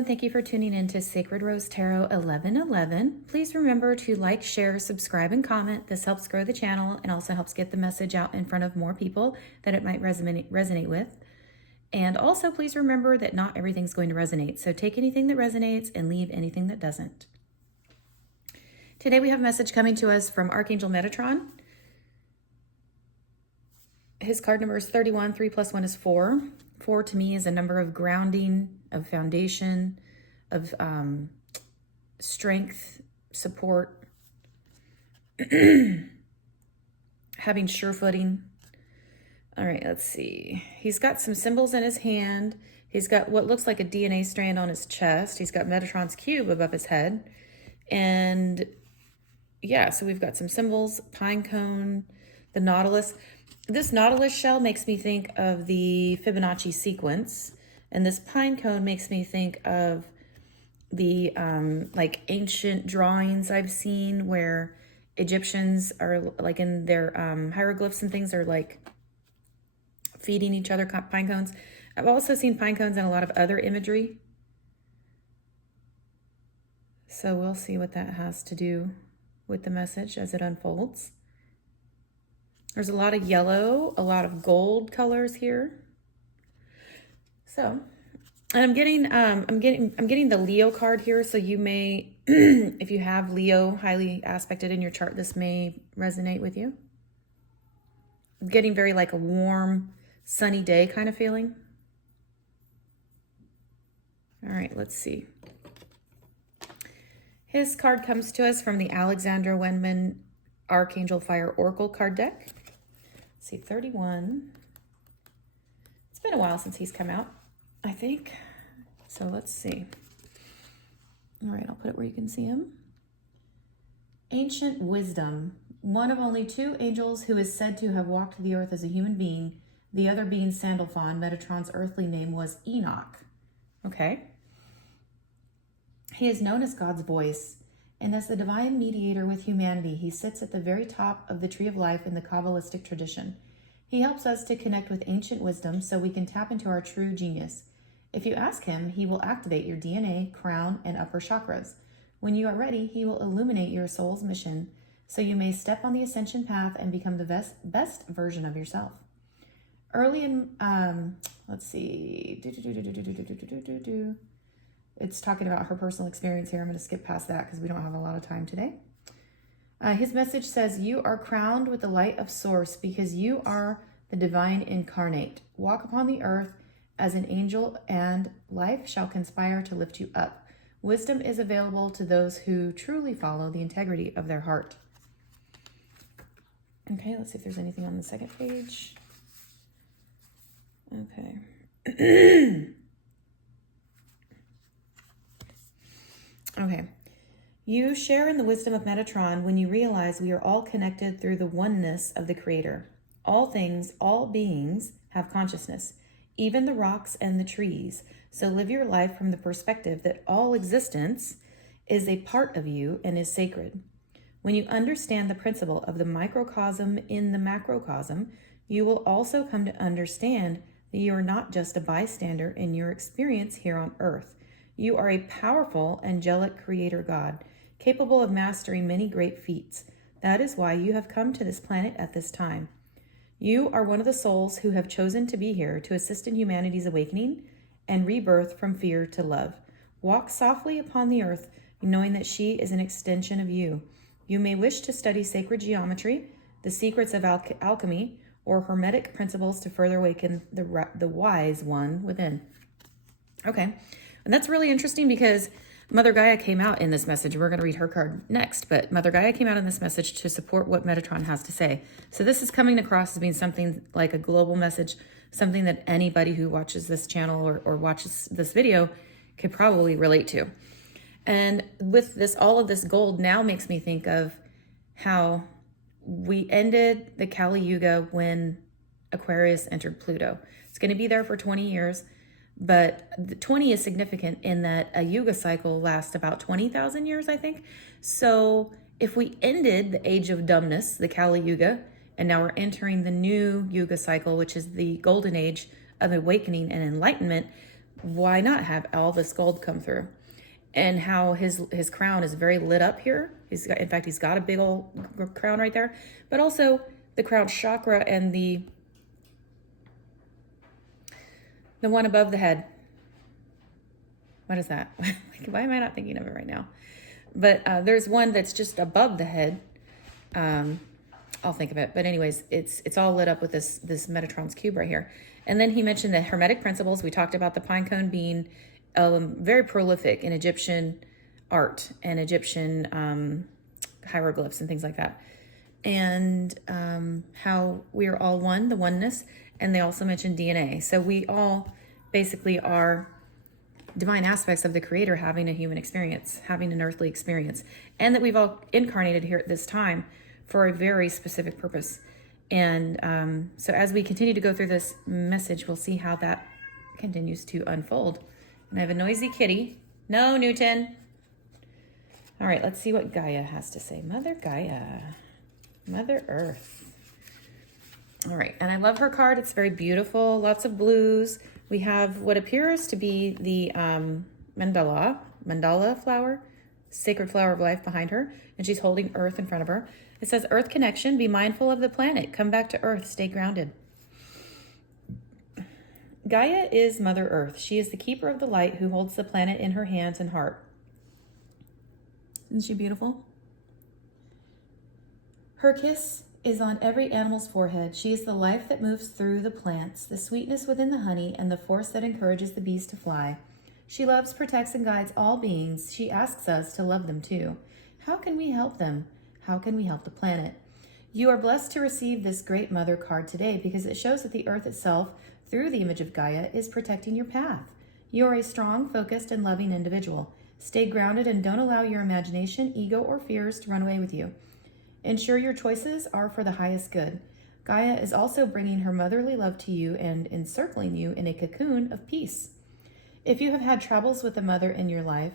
and thank you for tuning in to Sacred Rose Tarot 1111. Please remember to like, share, subscribe, and comment. This helps grow the channel and also helps get the message out in front of more people that it might resonate with. And also, please remember that not everything's going to resonate. So take anything that resonates and leave anything that doesn't. Today we have a message coming to us from Archangel Metatron. His card number is 31. 3 plus 1 is 4. 4 to me is a number of grounding, of foundation, of strength, support, having sure footing. All right, let's see. He's got some symbols in his hand. He's got what looks like a DNA strand on his chest. He's got Metatron's cube above his head. And yeah, so we've got some symbols, pine cone, the Nautilus. This Nautilus shell makes me think of the Fibonacci sequence. And this pine cone makes me think of the like ancient drawings I've seen where Egyptians are like in their hieroglyphs and things are like feeding each other pine cones. I've also seen pine cones in a lot of other imagery. So we'll see what that has to do with the message as it unfolds. There's a lot of yellow, a lot of gold colors here. So, and I'm getting the Leo card here. So you may, if you have Leo highly aspected in your chart, this may resonate with you. I'm getting very like a warm, sunny day kind of feeling. All right, let's see. His card comes to us from the Alexandra Wenman Archangel Fire Oracle card deck. Let's see, 31. It's been a while since he's come out, I think. So let's see. All right, I'll put it where you can see him. Ancient Wisdom, one of only 2 angels who is said to have walked the earth as a human being, the other being Sandalphon. Metatron's earthly name was Enoch. Okay. He is known as God's voice, and as the divine mediator with humanity, he sits at the very top of the tree of life in the Kabbalistic tradition. He helps us to connect with ancient wisdom so we can tap into our true genius. If you ask him, he will activate your DNA, crown, and upper chakras. When you are ready, he will illuminate your soul's mission so you may step on the ascension path and become the best version of yourself. Early in, let's see, it's talking about her personal experience here. I'm going to skip past that because we don't have a lot of time today. His message says, you are crowned with the light of source because you are the divine incarnate. Walk upon the earth as an angel and life shall conspire to lift you up. Wisdom is available to those who truly follow the integrity of their heart. Okay, let's see if there's anything on the second page. Okay. Okay. You share in the wisdom of Metatron when you realize we are all connected through the oneness of the Creator. All things, all beings have consciousness, even the rocks and the trees. So live your life from the perspective that all existence is a part of you and is sacred. When you understand the principle of the microcosm in the macrocosm, you will also come to understand that you are not just a bystander in your experience here on earth. You are a powerful, angelic creator God, capable of mastering many great feats. That is why you have come to this planet at this time. You are one of the souls who have chosen to be here to assist in humanity's awakening and rebirth from fear to love. Walk softly upon the earth, knowing that she is an extension of you. You may wish to study sacred geometry, the secrets of alchemy, or hermetic principles to further awaken the wise one within. Okay. And that's really interesting because Mother Gaia came out in this message. We're going to read her card next, but Mother Gaia came out in this message to support what Metatron has to say. So this is coming across as being something like a global message, something that anybody who watches this channel or watches this video could probably relate to. And with this, all of this gold now makes me think of how we ended the Kali Yuga when Aquarius entered Pluto. It's going to be there for 20 years. But the 20 is significant in that a Yuga cycle lasts about 20,000 years, I think. So if we ended the age of dumbness, the Kali Yuga, and now we're entering the new Yuga cycle, which is the golden age of awakening and enlightenment, why not have all this gold come through? And how his crown is very lit up here. In fact, he's got a big old crown right there, but also the crown chakra and the one above the head. What is that? Why am I not thinking of it right now? But there's one that's just above the head. I'll think of it. But anyways, it's all lit up with this Metatron's cube right here. And then he mentioned the Hermetic principles. We talked about the pine cone being very prolific in Egyptian art and Egyptian hieroglyphs and things like that. And how we are all one, the oneness. And they also mentioned DNA. So we all basically are divine aspects of the Creator having a human experience, having an earthly experience. And that we've all incarnated here at this time for a very specific purpose. And so as we continue to go through this message, we'll see how that continues to unfold. And I have a noisy kitty. No, Newton. All right, let's see what Gaia has to say. Mother Gaia, Mother Earth. All right, and I love her card. It's very beautiful, lots of blues. We have what appears to be the mandala flower, sacred flower of life behind her, and she's holding Earth in front of her. It says, Earth connection, be mindful of the planet. Come back to Earth, stay grounded. Gaia is Mother Earth. She is the keeper of the light who holds the planet in her hands and heart. Isn't she beautiful? Her kiss is on every animal's forehead. She is the life that moves through the plants, the sweetness within the honey, and the force that encourages the bees to fly. She loves, protects, and guides all beings. She asks us to love them too. How can we help them? How can we help the planet? You are blessed to receive this great Mother card today because it shows that the earth itself, through the image of Gaia, is protecting your path. You are a strong, focused, and loving individual. Stay grounded and don't allow your imagination, ego, or fears to run away with you. Ensure your choices are for the highest good. Gaia is also bringing her motherly love to you and encircling you in a cocoon of peace. If you have had troubles with a mother in your life,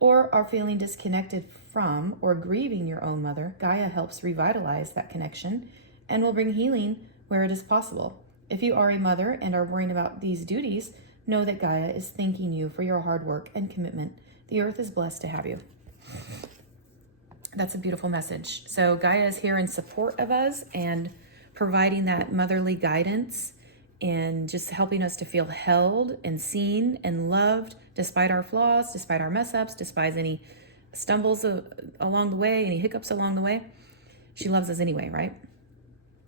or are feeling disconnected from or grieving your own mother, Gaia helps revitalize that connection and will bring healing where it is possible. If you are a mother and are worrying about these duties, know that Gaia is thanking you for your hard work and commitment. The earth is blessed to have you. That's a beautiful message. So Gaia is here in support of us and providing that motherly guidance and just helping us to feel held and seen and loved despite our flaws, despite our mess ups, despite any stumbles along the way, any hiccups along the way. She loves us anyway, right?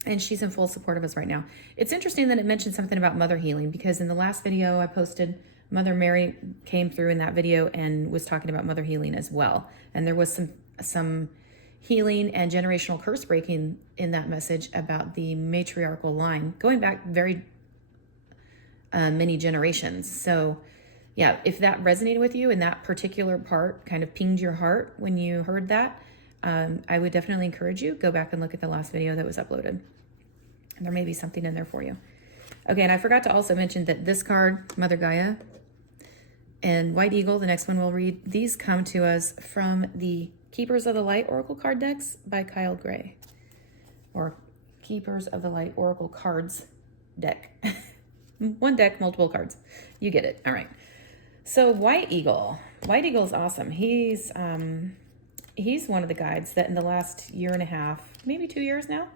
And she's in full support of us right now. It's interesting that it mentioned something about mother healing because in the last video I posted, Mother Mary came through in that video and was talking about mother healing as well. And there was some healing and generational curse breaking in that message about the matriarchal line going back very many generations. So yeah, if that resonated with you and that particular part kind of pinged your heart when you heard that, I would definitely encourage you, go back and look at the last video that was uploaded. There may be something in there for you. Okay, and I forgot to also mention that this card, Mother Gaia, and White Eagle, the next one we'll read, these come to us from the Keepers of the Light Oracle card decks by Kyle Gray, or Keepers of the Light Oracle cards deck. One deck, multiple cards. You get it. All right. So White Eagle is awesome. He's one of the guides that in the last year and a half, maybe 2 years now,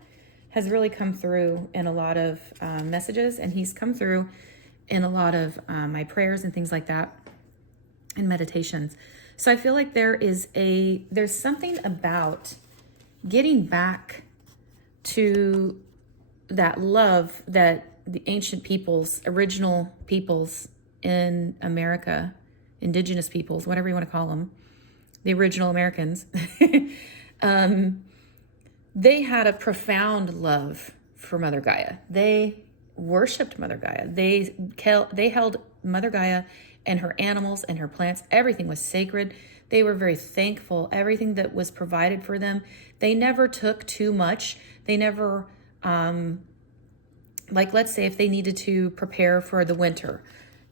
has really come through in a lot of messages, and he's come through in a lot of my prayers and things like that, and meditations. So I feel like there's something about getting back to that love that the ancient peoples, original peoples in America, indigenous peoples, whatever you want to call them, the original Americans, they had a profound love for Mother Gaia. They worshipped Mother Gaia. They held Mother Gaia and her animals and her plants. Everything was sacred. They were very thankful. Everything that was provided for them. They never took too much. They never, let's say if they needed to prepare for the winter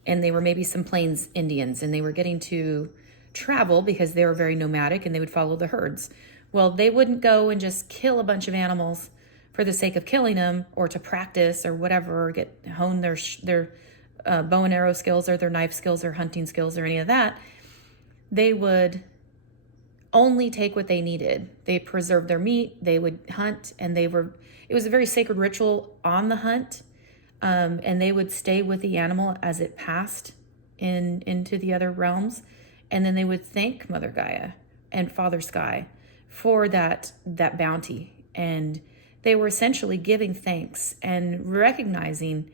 and they were maybe some Plains Indians and they were getting to travel because they were very nomadic and they would follow the herds. Well, they wouldn't go and just kill a bunch of animals for the sake of killing them or to practice or whatever, or hone their bow and arrow skills or their knife skills or hunting skills or any of that, they would only take what they needed. They preserved their meat, they would hunt, and it was a very sacred ritual on the hunt. And they would stay with the animal as it passed into the other realms. And then they would thank Mother Gaia and Father Sky for that bounty. And they were essentially giving thanks and recognizing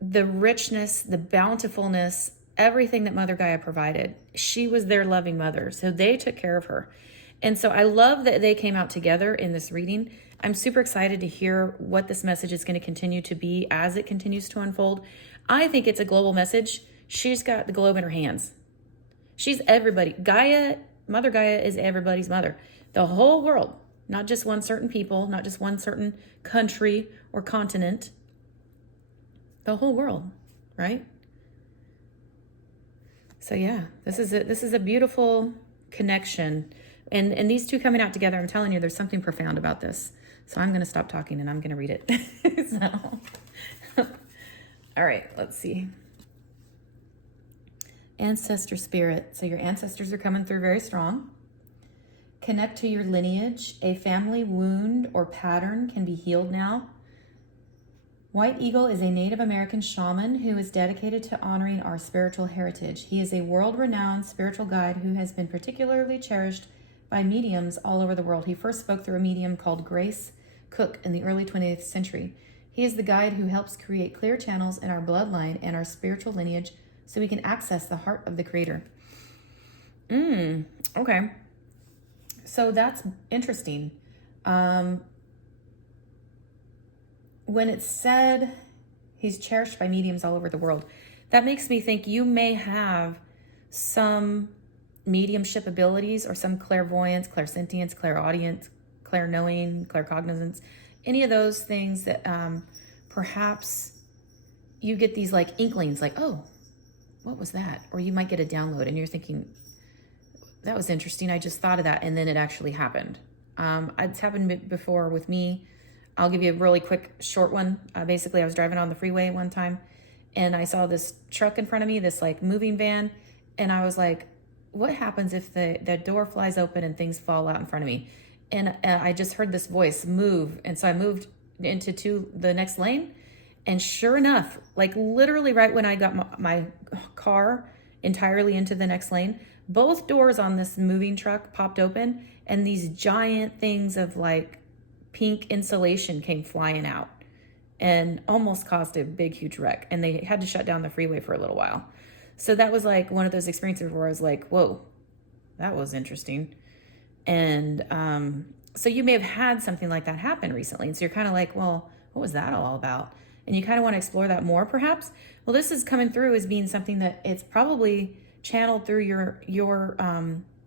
the richness, the bountifulness, everything that Mother Gaia provided. She was their loving mother, so they took care of her. And so I love that they came out together in this reading. I'm super excited to hear what this message is going to continue to be as it continues to unfold. I think it's a global message. She's got the globe in her hands. She's everybody. Mother Gaia is everybody's mother. The whole world, not just one certain people, not just one certain country or continent. The whole world, right? So yeah, this is a beautiful connection. And these two coming out together, I'm telling you, there's something profound about this. So I'm going to stop talking and I'm going to read it. All right, let's see. Ancestor spirit. So your ancestors are coming through very strong. Connect to your lineage. A family wound or pattern can be healed now. White Eagle is a Native American shaman who is dedicated to honoring our spiritual heritage. He is a world-renowned spiritual guide who has been particularly cherished by mediums all over the world. He first spoke through a medium called Grace Cook in the early 20th century. He is the guide who helps create clear channels in our bloodline and our spiritual lineage so we can access the heart of the Creator. Okay. So that's interesting. When it's said he's cherished by mediums all over the world, that makes me think you may have some mediumship abilities or some clairvoyance, clairsentience, clairaudience, clairknowing, claircognizance, any of those things that perhaps you get these like inklings like, oh, what was that? Or you might get a download and you're thinking, that was interesting. I just thought of that. And then it actually happened. It's happened before with me. I'll give you a really quick short one. Basically, I was driving on the freeway one time and I saw this truck in front of me, this like moving van. And I was like, what happens if the door flies open and things fall out in front of me? And I just heard this voice move. And so I moved into the next lane. And sure enough, like literally right when I got my car entirely into the next lane, both doors on this moving truck popped open and these giant things of like pink insulation came flying out and almost caused a big, huge wreck. And they had to shut down the freeway for a little while. So that was like one of those experiences where I was like, whoa, that was interesting. And so you may have had something like that happen recently. And so you're kind of like, well, what was that all about? And you kind of want to explore that more perhaps. Well, this is coming through as being something that it's probably channeled through your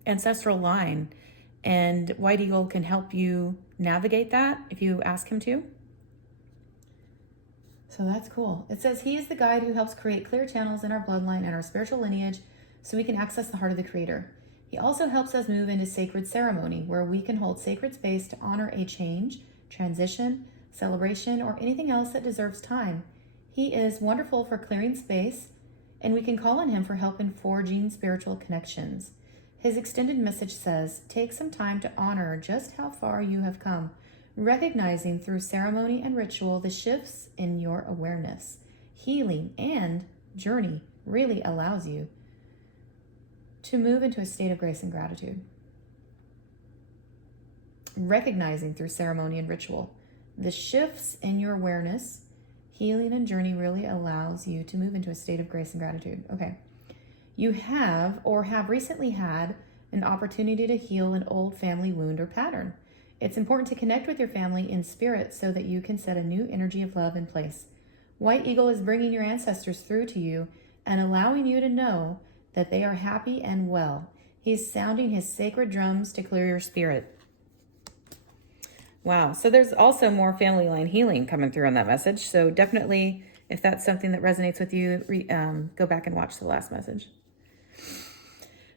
ancestral line. And White Eagle can help you navigate that if you ask him to. So that's cool. It says he is the guide who helps create clear channels in our bloodline and our spiritual lineage so we can access the heart of the Creator. He also helps us move into sacred ceremony where we can hold sacred space to honor a change, transition, celebration, or anything else that deserves time. He is wonderful for clearing space, and we can call on him for help in forging spiritual connections. His extended message says, take some time to honor just how far you have come, recognizing through ceremony and ritual the shifts in your awareness. Healing and journey really allows you to move into a state of grace and gratitude. Recognizing through ceremony and ritual the shifts in your awareness, healing and journey really allows you to move into a state of grace and gratitude. Okay. You have or have recently had an opportunity to heal an old family wound or pattern. It's important to connect with your family in spirit so that you can set a new energy of love in place. White Eagle is bringing your ancestors through to you and allowing you to know that they are happy and well. He's sounding his sacred drums to clear your spirit. Wow. So there's also more family line healing coming through on that message. So definitely, if that's something that resonates with you, go back and watch the last message.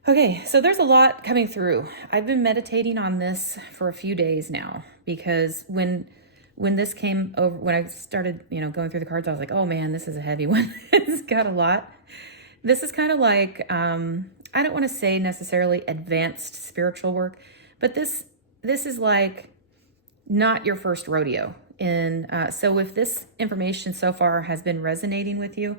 Okay, so there's a lot coming through. I've been meditating on this for a few days now because when when this came over, when I started, going through the cards, I was like, oh man, this is a heavy one. It's got a lot. This is kind of like, I don't want to say necessarily advanced spiritual work, but this is like not your first rodeo. And so if this information so far has been resonating with you,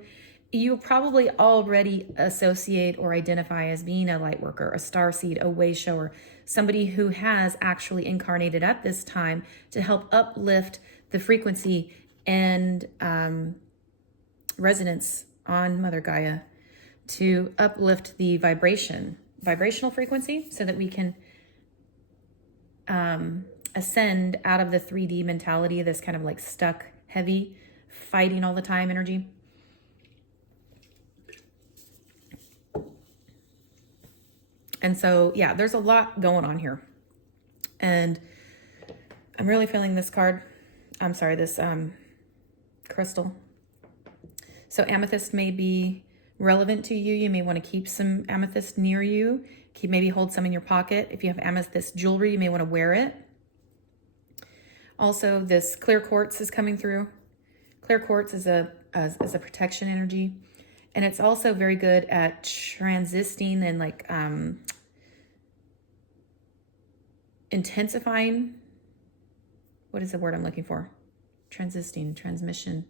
you probably already associate or identify as being a light worker, a starseed, a way shower, somebody who has actually incarnated at this time to help uplift the frequency and resonance on Mother Gaia, to uplift the vibrational frequency, so that we can ascend out of the 3D mentality, this kind of like stuck, heavy, fighting all the time energy. And so, yeah, there's a lot going on here. And I'm really feeling this card. I'm sorry, this crystal. So amethyst may be relevant to you. You may want to keep some amethyst near you. Maybe hold some in your pocket. If you have amethyst jewelry, you may want to wear it. Also, this clear quartz is coming through. Clear quartz is a protection energy. And it's also very good at transisting and like intensifying. What is the word I'm looking for? Transisting, transmission,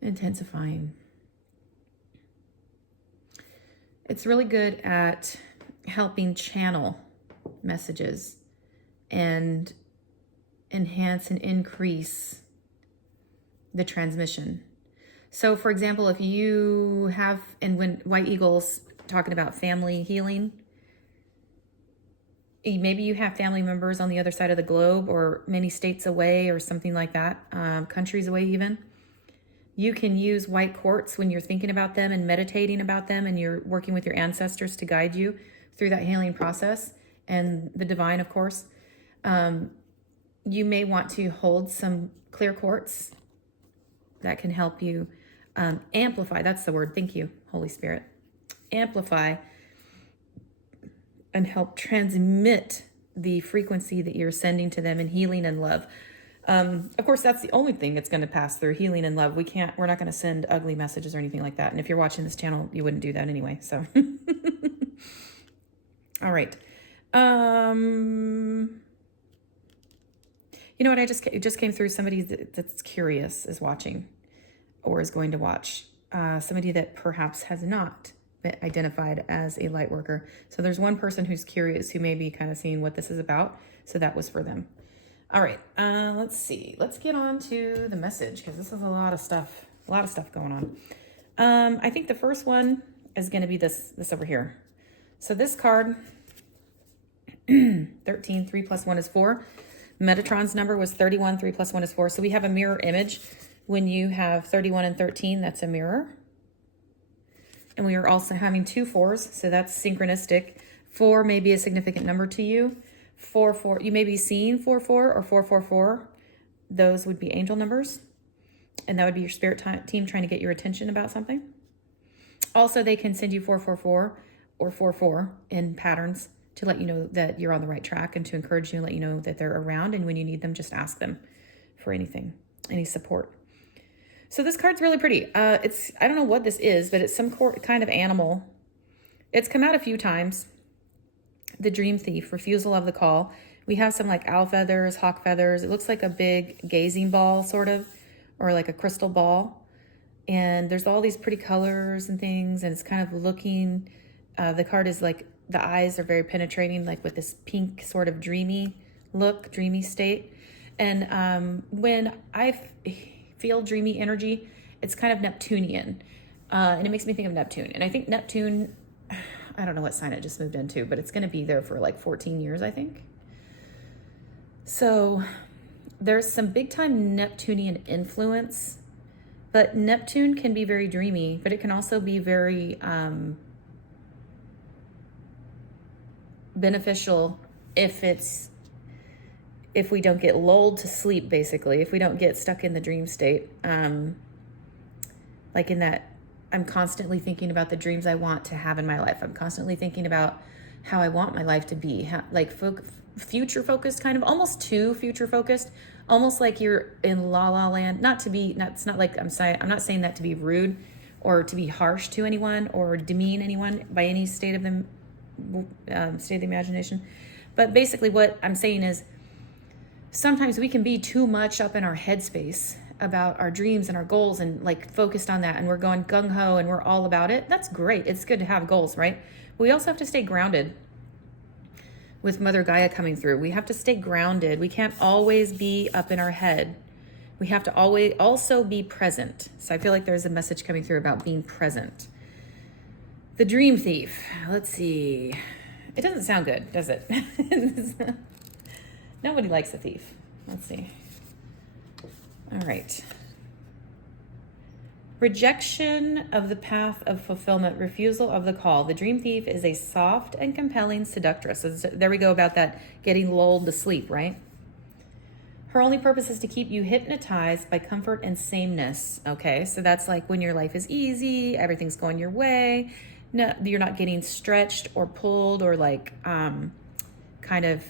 intensifying. It's really good at helping channel messages and enhance and increase the transmission. So for example, if you have, and when White Eagle's talking about family healing, maybe you have family members on the other side of the globe or many states away or something like that, countries away even. You can use white quartz when you're thinking about them and meditating about them, and you're working with your ancestors to guide you through that healing process, and the divine, of course. You may want to hold some clear quartz that can help you amplify. That's the word. Thank you, Holy Spirit. Amplify and help transmit the frequency that you're sending to them in healing and love. Of course, that's the only thing that's going to pass through, healing and love. We're not going to send ugly messages or anything like that. And if you're watching this channel, you wouldn't do that anyway. So, all right. You know what? It just came through. Somebody that's curious is watching or is going to watch. Somebody that perhaps has not been identified as a light worker. So there's one person who's curious, who may be kind of seeing what this is about. So that was for them. All right, let's see. Let's get on to the message, because this is a lot of stuff going on. I think the first one is going to be this over here. So this card, 13, 3 plus 1 is 4. Metatron's number was 31, 3 plus 1 is 4. So we have a mirror image. When you have 31 and 13, that's a mirror. And we are also having 2 4s, so that's synchronistic. 4 may be a significant number to you. 4 4, you may be seeing 4 4 or 4 4 4. Those would be angel numbers, and that would be your spirit team trying to get your attention about something. Also, they can send you 4 4 4 or 4 4 in patterns to let you know that you're on the right track, and to encourage you and let you know that they're around, and when you need them, just ask them for anything, any support. So this card's really pretty. I don't know what this is, but it's some kind of animal. It's come out a few times. The Dream Thief, refusal of the call. We have some like owl feathers, hawk feathers. It looks like a big gazing ball, sort of, or like a crystal ball. And there's all these pretty colors and things, and it's kind of looking, the card is like, the eyes are very penetrating, like with this pink sort of dreamy look, dreamy state. And when I feel dreamy energy, it's kind of Neptunian. And it makes me think of Neptune. And I think Neptune, I don't know what sign it just moved into, but it's going to be there for like 14 years, I think. So there's some big time Neptunian influence, but Neptune can be very dreamy, but it can also be very beneficial if we don't get lulled to sleep, basically, if we don't get stuck in the dream state. Like in that, I'm constantly thinking about the dreams I want to have in my life. I'm constantly thinking about how I want my life to be, future focused, kind of almost too future focused, almost like you're in la la land. It's not like I'm not saying that to be rude or to be harsh to anyone or demean anyone by any state of the imagination. But basically what I'm saying is sometimes we can be too much up in our headspace about our dreams and our goals and like focused on that, and we're going gung-ho and we're all about it. That's great. It's good to have goals, right? We also have to stay grounded. With Mother Gaia coming through, we have to stay grounded. We can't always be up in our head. We have to always also be present. So I feel like there's a message coming through about being present. The Dream Thief. Let's see. It doesn't sound good, does it? Nobody likes a thief. Let's see. All right. Rejection of the path of fulfillment, refusal of the call. The dream thief is a soft and compelling seductress. So there we go about that getting lulled to sleep, right? Her only purpose is to keep you hypnotized by comfort and sameness. Okay, so that's like when your life is easy, everything's going your way. No, you're not getting stretched or pulled or like kind of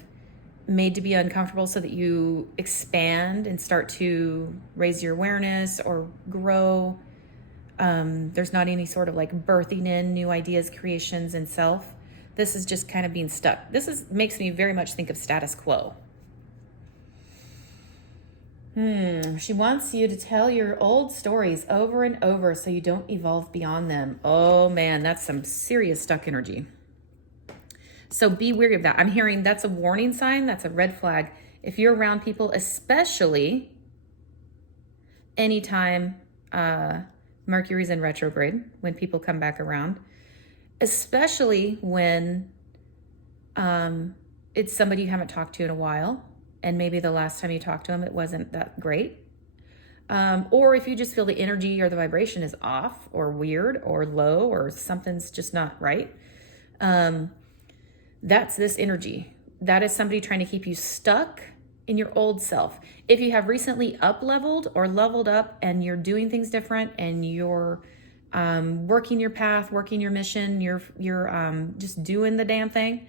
made to be uncomfortable so that you expand and start to raise your awareness or grow. There's not any sort of like birthing in new ideas, creations, and self. This is just kind of being stuck. Makes me very much think of status quo. She wants you to tell your old stories over and over so you don't evolve beyond them. Oh man, that's some serious stuck energy. So be wary of that. I'm hearing that's a warning sign. That's a red flag. If you're around people, especially anytime Mercury's in retrograde, when people come back around, especially when it's somebody you haven't talked to in a while, and maybe the last time you talked to them, it wasn't that great. Or if you just feel the energy or the vibration is off or weird or low or something's just not right. That's this energy. That is somebody trying to keep you stuck in your old self. If you have recently up-leveled or leveled up and you're doing things different and you're working your path, working your mission, you're just doing the damn thing,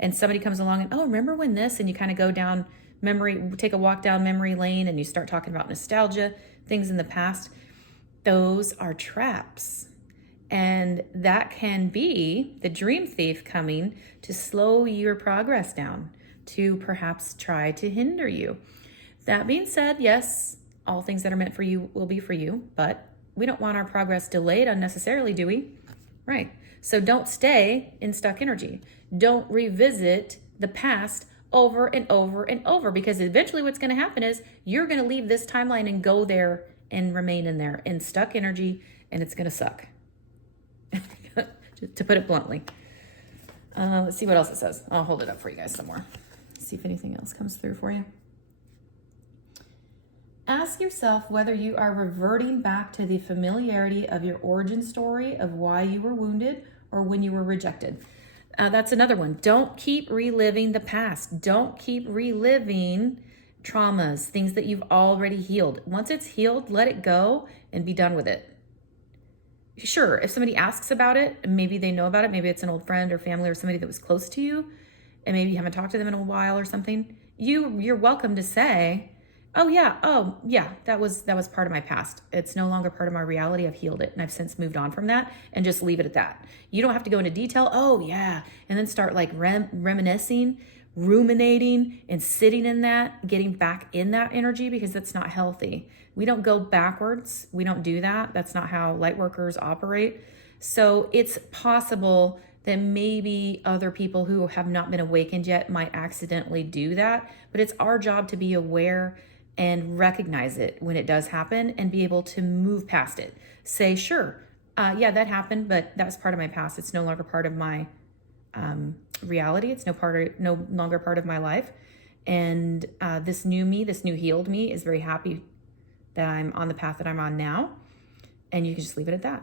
and somebody comes along and, oh, remember when this? And you kind of go down take a walk down memory lane and you start talking about nostalgia, things in the past. Those are traps. And that can be the dream thief coming to slow your progress down, to perhaps try to hinder you. That being said, yes, all things that are meant for you will be for you, but we don't want our progress delayed unnecessarily, do we? Right. So don't stay in stuck energy. Don't revisit the past over and over and over, because eventually what's going to happen is you're going to leave this timeline and go there and remain in there in stuck energy, and it's going to suck. To put it bluntly. Let's see what else it says. I'll hold it up for you guys some more. See if anything else comes through for you. Ask yourself whether you are reverting back to the familiarity of your origin story of why you were wounded or when you were rejected. That's another one. Don't keep reliving the past. Don't keep reliving traumas, things that you've already healed. Once it's healed, let it go and be done with it. Sure, if somebody asks about it, maybe they know about it, maybe it's an old friend or family or somebody that was close to you, and maybe you haven't talked to them in a while or something, you're welcome to say, oh yeah, that was part of my past. It's no longer part of my reality. I've healed it and I've since moved on from that, and just leave it at that. You don't have to go into detail, oh yeah, and then start like reminiscing, ruminating, and sitting in that, getting back in that energy, because that's not healthy. We don't go backwards. We don't do that. That's not how light workers operate. So it's possible that maybe other people who have not been awakened yet might accidentally do that, but it's our job to be aware and recognize it when it does happen and be able to move past it. Say, sure, yeah, that happened, but that was part of my past. It's no longer part of my reality. It's no longer part of my life. And this new me, this new healed me is very happy that I'm on the path that I'm on now. And you can just leave it at that.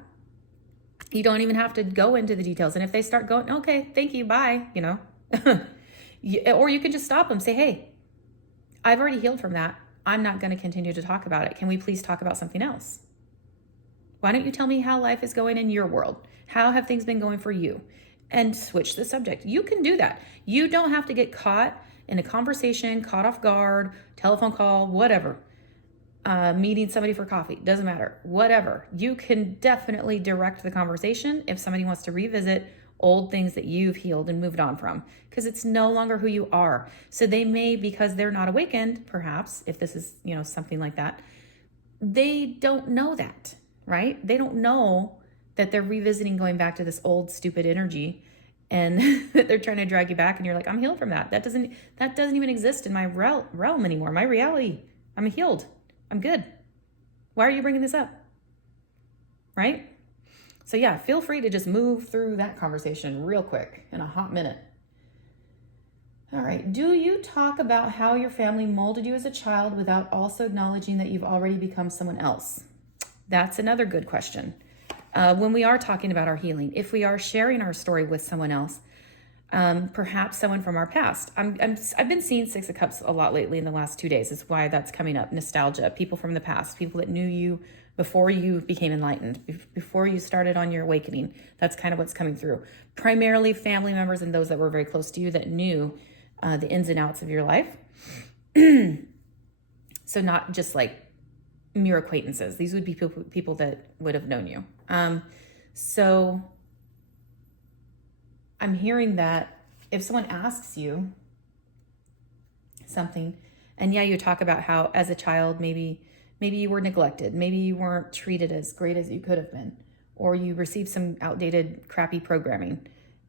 You don't even have to go into the details. And if they start going, okay, thank you, bye, or you can just stop them, say, hey, I've already healed from that. I'm not going to continue to talk about it. Can we please talk about something else? Why don't you tell me how life is going in your world? How have things been going for you? And switch the subject. You can do that. You don't have to get caught in a conversation, caught off guard, telephone call, whatever, meeting somebody for coffee, doesn't matter, whatever. You can definitely direct the conversation if somebody wants to revisit old things that you've healed and moved on from, because it's no longer who you are. So they may, because they're not awakened, perhaps, if this is, something like that, they don't know that, right? They don't know that they're revisiting going back to this old stupid energy, and that they're trying to drag you back, and you're like, I'm healed from that. That doesn't even exist in my realm anymore. My reality, I'm healed. I'm good. Why are you bringing this up? Right? So yeah, feel free to just move through that conversation real quick in a hot minute. All right. Do you talk about how your family molded you as a child without also acknowledging that you've already become someone else? That's another good question. When we are talking about our healing, if we are sharing our story with someone else, perhaps someone from our past. I've been seeing Six of Cups a lot lately in the last 2 days. That's why that's coming up. Nostalgia, people from the past, people that knew you before you became enlightened, before you started on your awakening. That's kind of what's coming through. Primarily family members and those that were very close to you that knew the ins and outs of your life. So not just like mere acquaintances. These would be people that would have known you. So I'm hearing that if someone asks you something, and yeah, you talk about how as a child, maybe you were neglected, maybe you weren't treated as great as you could have been, or you received some outdated, crappy programming,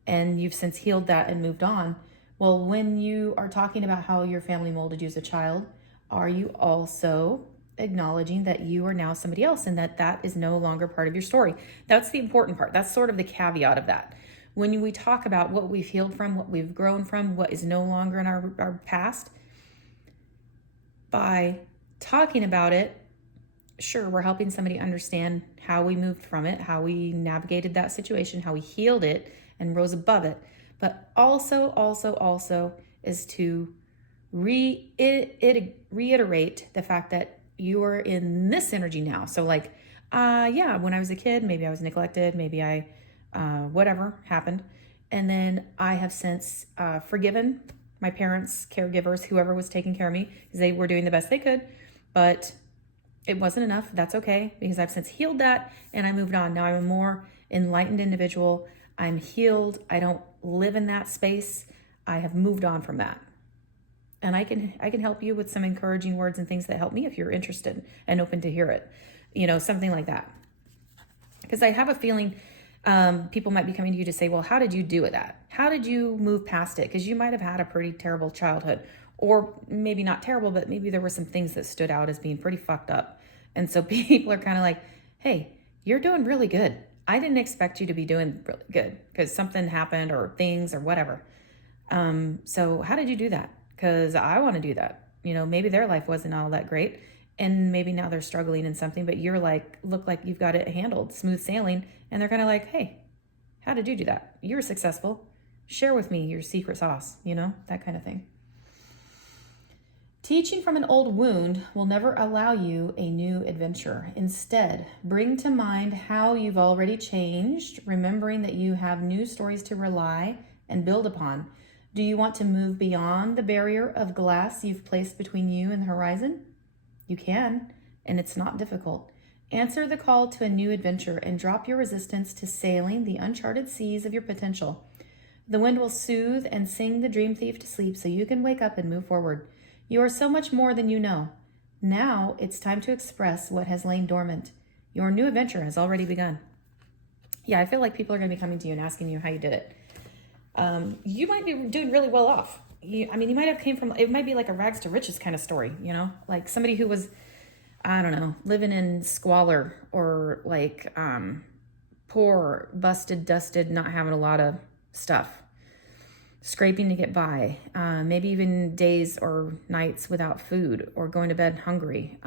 and you've since healed that and moved on. Well, when you are talking about how your family molded you as a child, are you also acknowledging that you are now somebody else and that is no longer part of your story? That's the important part. That's sort of the caveat of that. When we talk about what we've healed from, what we've grown from, what is no longer in our past, by talking about it, sure, we're helping somebody understand how we moved from it, how we navigated that situation, how we healed it and rose above it. But also is to reiterate the fact that you are in this energy now. So like, when I was a kid, maybe I was neglected, maybe whatever happened. And then I have since forgiven my parents, caregivers, whoever was taking care of me, because they were doing the best they could, but it wasn't enough. That's okay, because I've since healed that and I moved on. Now I'm a more enlightened individual. I'm healed. I don't live in that space. I have moved on from that. And I can help you with some encouraging words and things that help me if you're interested and open to hear it. Something like that. Because I have a feeling people might be coming to you to say, well, how did you do with that? How did you move past it? Because you might have had a pretty terrible childhood, or maybe not terrible, but maybe there were some things that stood out as being pretty fucked up. And so people are kind of like, hey, you're doing really good. I didn't expect you to be doing really good because something happened or things or whatever. So how did you do that? Because I want to do that. Maybe their life wasn't all that great, and maybe now they're struggling in something, but you're like, look like you've got it handled, smooth sailing. And they're kind of like, hey, how did you do that? You were successful. Share with me your secret sauce, that kind of thing. Teaching from an old wound will never allow you a new adventure. Instead, bring to mind how you've already changed, remembering that you have new stories to rely and build upon. Do you want to move beyond the barrier of glass you've placed between you and the horizon? You can, and it's not difficult. Answer the call to a new adventure and drop your resistance to sailing the uncharted seas of your potential. The wind will soothe and sing the dream thief to sleep so you can wake up and move forward. You are so much more than you know. Now it's time to express what has lain dormant. Your new adventure has already begun. Yeah, I feel like people are going to be coming to you and asking you how you did it. You might be doing really well off. You might have came from, it might be like a rags to riches kind of story, like somebody who was, I don't know, living in squalor or like poor, busted, dusted, not having a lot of stuff, scraping to get by, maybe even days or nights without food or going to bed hungry,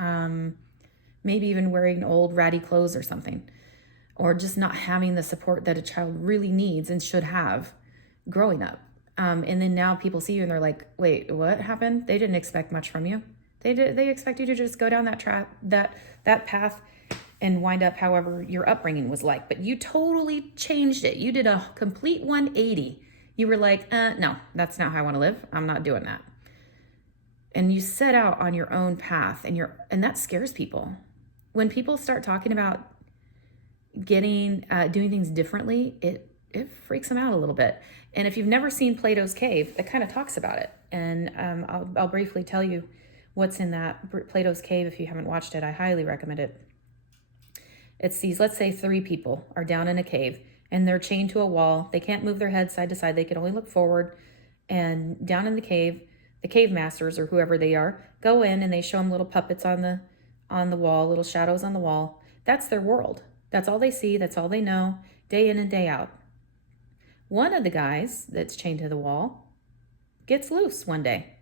maybe even wearing old ratty clothes or something, or just not having the support that a child really needs and should have growing up. And then now people see you and they're like, wait, what happened? They didn't expect much from you. They expect you to just go down that path and wind up however your upbringing was like. But you totally changed it. You did a complete 180. You were like, no, that's not how I want to live. I'm not doing that. and you set out on your own path, and that scares people. When people start talking about doing things differently, it freaks them out a little bit. And if you've never seen Plato's Cave, it kind of talks about it. And I'll briefly tell you what's in that Plato's Cave. If you haven't watched it, I highly recommend it. It's these, let's say 3 people are down in a cave and they're chained to a wall. They can't move their head side to side. They can only look forward. And down in the cave masters, or whoever they are, go in and they show them little puppets on the wall, little shadows on the wall. That's their world. That's all they see. That's all they know, day in and day out. One of the guys that's chained to the wall gets loose one day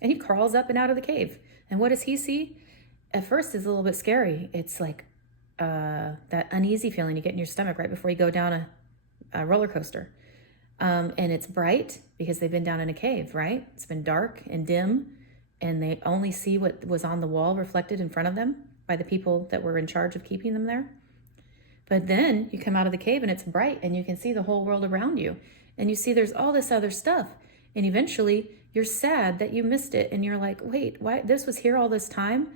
and he crawls up and out of the cave. And what does he see? At first it's a little bit scary. It's like that uneasy feeling you get in your stomach right before you go down a roller coaster. And it's bright because they've been down in a cave, right? It's been dark and dim, and they only see what was on the wall reflected in front of them by the people that were in charge of keeping them there. But then you come out of the cave and it's bright and you can see the whole world around you. And you see there's all this other stuff. And eventually you're sad that you missed it. And you're like, wait, why? This was here all this time?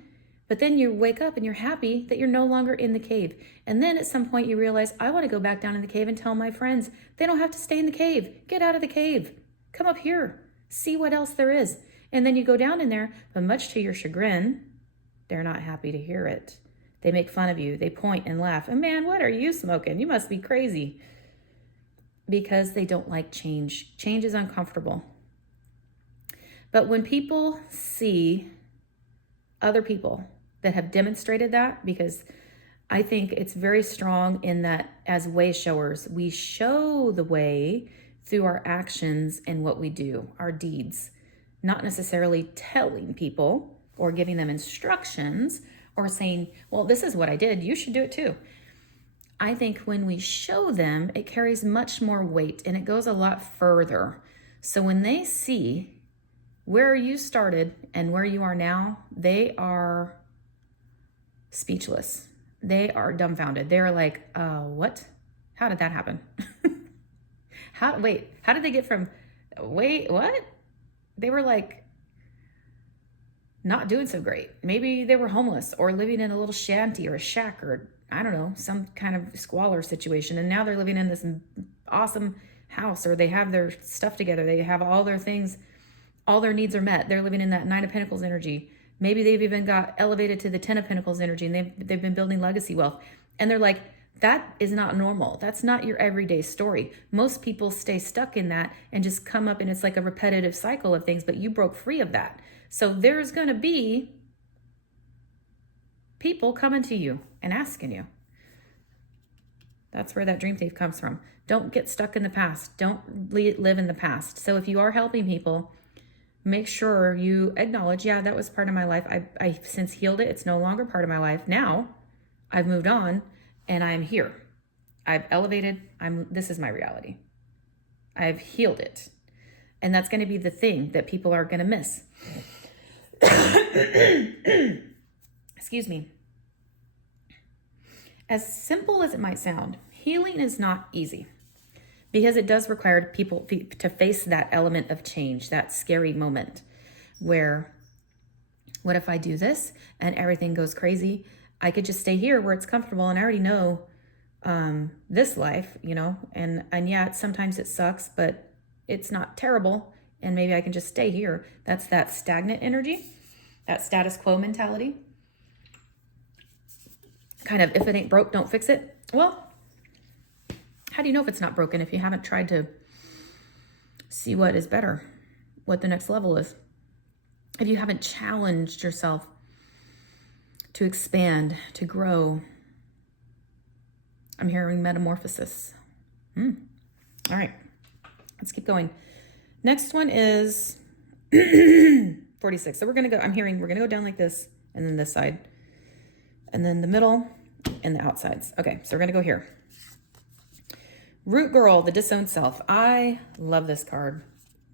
But then you wake up and you're happy that you're no longer in the cave. And then at some point you realize, I want to go back down in the cave and tell my friends, they don't have to stay in the cave. Get out of the cave. Come up here. See what else there is. And then you go down in there, but much to your chagrin, they're not happy to hear it. They make fun of you. They point and laugh. And man, what are you smoking? You must be crazy. Because they don't like change. Change is uncomfortable. But when people see other people that have demonstrated that, because I think it's very strong in that as way showers, we show the way through our actions and what we do, our deeds, not necessarily telling people or giving them instructions or saying, well, this is what I did, you should do it too. I think when we show them, it carries much more weight and it goes a lot further. So when they see where you started and where you are now, they are speechless. They are dumbfounded. They're like, what? How did that happen? How did they get from, what? They were like, not doing so great. Maybe they were homeless or living in a little shanty or a shack or, I don't know, some kind of squalor situation. And now they're living in this awesome house, or they have their stuff together. They have all their things, all their needs are met. They're living in that 9 of Pentacles energy. Maybe they've even got elevated to the 10 of Pentacles energy, and they've been building legacy wealth. And they're like, that is not normal. That's not your everyday story. Most people stay stuck in that and just come up, and it's like a repetitive cycle of things, but you broke free of that. So there's going to be people coming to you and asking you. That's where that dream thief comes from. Don't get stuck in the past. Don't live in the past. So if you are helping people, make sure you acknowledge, yeah, that was part of my life. I since healed it. It's no longer part of my life. Now I've moved on and I'm here. I've elevated. This is my reality. I've healed it. And that's going to be the thing that people are going to miss. Excuse me. As simple as it might sound, healing is not easy because it does require people to face that element of change, that scary moment where, what if I do this and everything goes crazy? I could just stay here where it's comfortable and I already know this life, and yeah, sometimes it sucks, but it's not terrible. And maybe I can just stay here. That's that stagnant energy, that status quo mentality. Kind of, if it ain't broke, don't fix it. Well, how do you know if it's not broken if you haven't tried to see what is better, what the next level is? If you haven't challenged yourself to expand, to grow. I'm hearing metamorphosis. All right, let's keep going. Next one is 46. So we're going to go down like this, and then this side, and then the middle and the outsides. Okay, so we're going to go here. Root Girl, the disowned self. I love this card.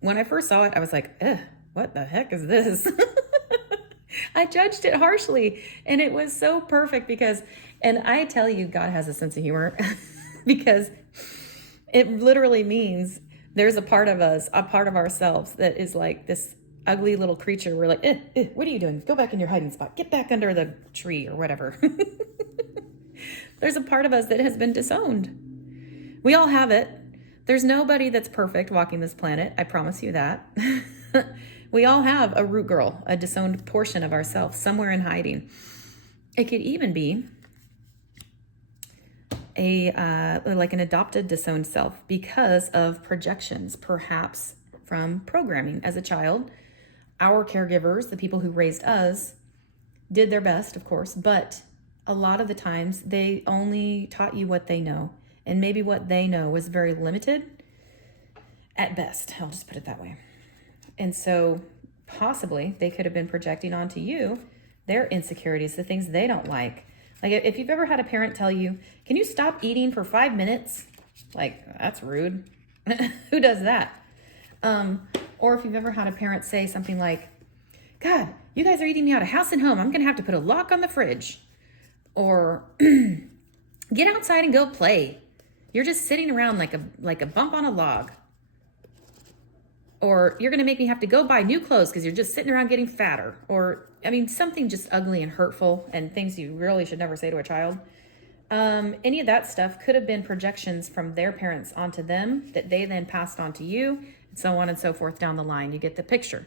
When I first saw it, I was like, what the heck is this? I judged it harshly, and it was so perfect and I tell you, God has a sense of humor because it literally means there's a part of us, a part of ourselves that is like this ugly little creature. We're like, what are you doing? Go back in your hiding spot. Get back under the tree or whatever. There's a part of us that has been disowned. We all have it. There's nobody that's perfect walking this planet. I promise you that. We all have a root girl, a disowned portion of ourselves somewhere in hiding. It could even be like an adopted disowned self because of projections, perhaps from programming as a child. Our caregivers, the people who raised us, did their best, of course, but a lot of the times they only taught you what they know. And maybe what they know was very limited at best. I'll just put it that way. And so possibly they could have been projecting onto you their insecurities, the things they don't like. Like if you've ever had a parent tell you, can you stop eating for 5 minutes? Like, that's rude. Who does that? Or if you've ever had a parent say something like, God, you guys are eating me out of house and home. I'm going to have to put a lock on the fridge. Or get outside and go play. You're just sitting around like a bump on a log. Or you're going to make me have to go buy new clothes because you're just sitting around getting fatter. Or, I mean, something just ugly and hurtful and things you really should never say to a child. Any of that stuff could have been projections from their parents onto them that they then passed on to you, and so on and so forth down the line. You get the picture.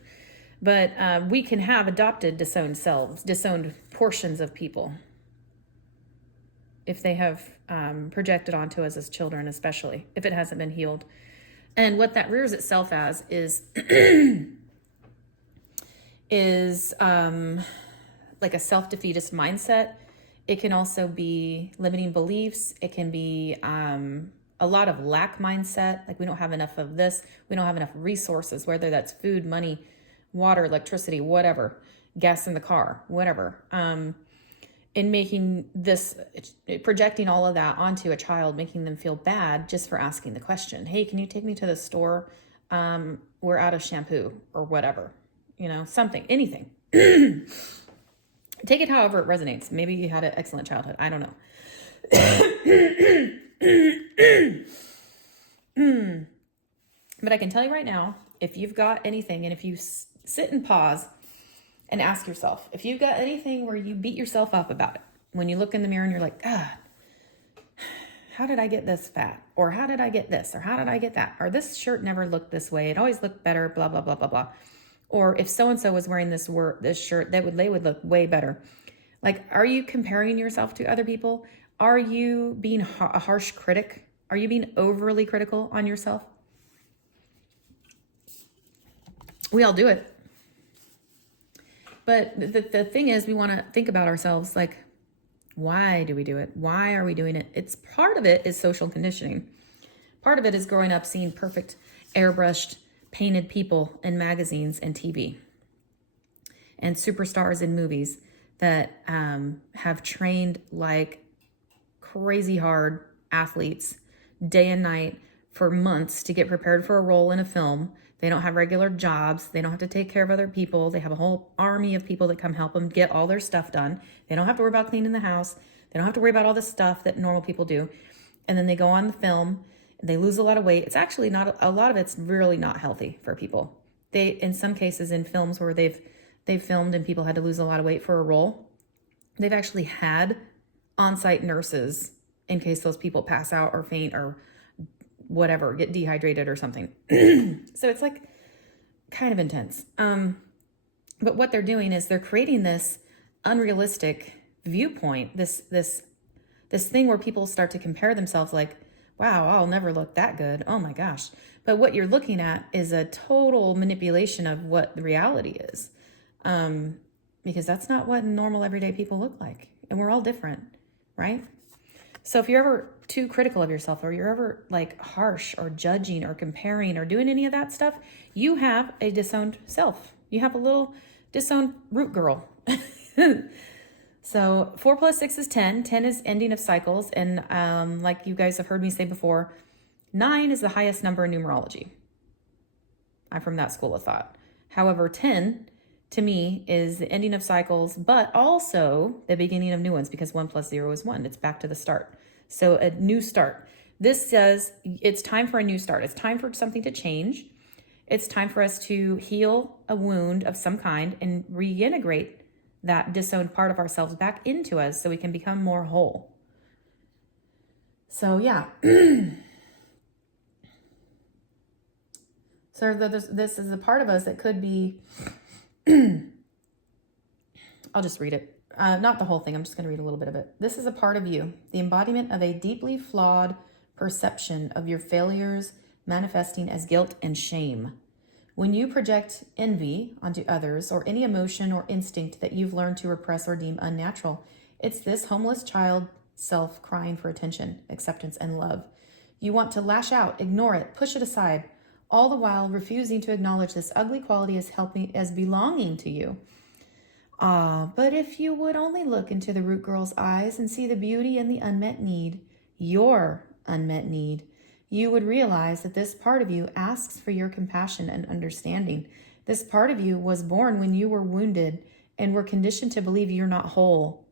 But we can have adopted disowned selves, disowned portions of people, if they have projected onto us as children, especially if it hasn't been healed. And what that rears itself as is like a self-defeatist mindset. It can also be limiting beliefs. It can be a lot of lack mindset. Like we don't have enough of this. We don't have enough resources, whether that's food, money, water, electricity, whatever, gas in the car, whatever. In making this, projecting all of that onto a child, making them feel bad just for asking the question, hey, can you take me to the store? We're out of shampoo or whatever, something, anything. Take it however it resonates. Maybe you had an excellent childhood. I don't know. But I can tell you right now, if you've got anything, and if you sit and pause and ask yourself, if you've got anything where you beat yourself up about it, when you look in the mirror and you're like, God, how did I get this fat? Or how did I get this? Or how did I get that? Or this shirt never looked this way. It always looked better, blah, blah, blah, blah, blah. Or if so-and-so was wearing this shirt, they would look way better. Like, are you comparing yourself to other people? Are you being a harsh critic? Are you being overly critical on yourself? We all do it. But the thing is, we want to think about ourselves like, why do we do it? Why are we doing it? It's part of it is social conditioning. Part of it is growing up seeing perfect, airbrushed, painted people in magazines and TV and superstars in movies that have trained like crazy hard athletes day and night for months to get prepared for a role in a film. They don't have regular jobs. They don't have to take care of other people. They have a whole army of people that come help them get all their stuff done. They don't have to worry about cleaning the house. They don't have to worry about all the stuff that normal people do. And then they go on the film and they lose a lot of weight. It's actually not, a lot of it's really not healthy for people. They, in some cases in films where they've filmed and people had to lose a lot of weight for a role, they've actually had on-site nurses in case those people pass out or faint or whatever, get dehydrated or something. So it's like kind of intense. But what they're doing is they're creating this unrealistic viewpoint, this thing where people start to compare themselves like, wow, I'll never look that good. Oh my gosh. But what you're looking at is a total manipulation of what the reality is. Because that's not what normal everyday people look like. And we're all different, right? So if you're ever too critical of yourself, or you're ever like harsh or judging or comparing or doing any of that stuff, you have a disowned self. You have a little disowned root girl. So 4 + 6 is 10. 10 is ending of cycles. And like you guys have heard me say before, 9 is the highest number in numerology. I'm from that school of thought. However, 10 to me is the ending of cycles, but also the beginning of new ones, because 1 + 0 is 1. It's back to the start. So a new start. This says it's time for a new start. It's time for something to change. It's time for us to heal a wound of some kind and reintegrate that disowned part of ourselves back into us so we can become more whole. So yeah. So this is a part of us that could be, I'll just read it. Not the whole thing. I'm just going to read a little bit of it. This is a part of you, the embodiment of a deeply flawed perception of your failures manifesting as guilt and shame. When you project envy onto others or any emotion or instinct that you've learned to repress or deem unnatural, it's this homeless child self crying for attention, acceptance, and love. You want to lash out, ignore it, push it aside, all the while refusing to acknowledge this ugly quality as belonging to you. But if you would only look into the root girl's eyes and see the beauty and the unmet need, your unmet need, you would realize that this part of you asks for your compassion and understanding. This part of you was born when you were wounded and were conditioned to believe you're not whole,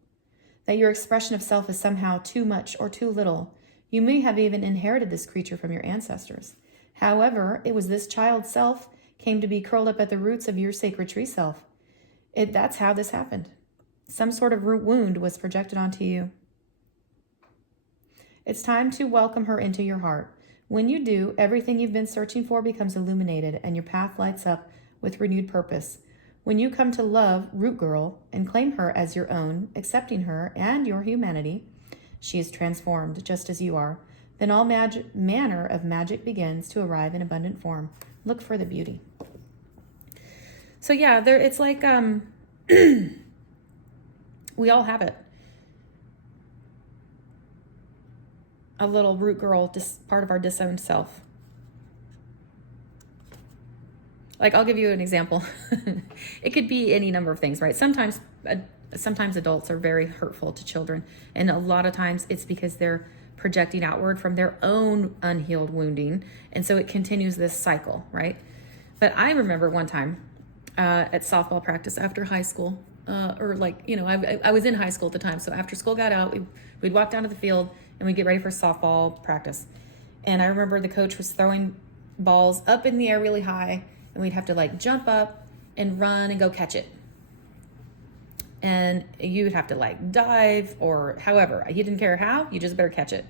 that your expression of self is somehow too much or too little. You may have even inherited this creature from your ancestors. However, it was this child self came to be curled up at the roots of your sacred tree self. That's how this happened. Some sort of root wound was projected onto you. It's time to welcome her into your heart. When you do, everything you've been searching for becomes illuminated and your path lights up with renewed purpose. When you come to love Root Girl and claim her as your own, accepting her and your humanity, she is transformed just as you are. Then all manner of magic begins to arrive in abundant form. Look for the beauty. So yeah, it's like we all have it. A little root girl, just part of our disowned self. Like, I'll give you an example. It could be any number of things, right? Sometimes adults are very hurtful to children, and a lot of times it's because they're projecting outward from their own unhealed wounding, and so it continues this cycle, right? But I remember one time at softball practice after high school, I was in high school at the time, so after school got out, we'd walk down to the field and we'd get ready for softball practice. And I remember the coach was throwing balls up in the air really high, and we'd have to like jump up and run and go catch it. And you would have to like dive or however. He didn't care how, you just better catch it.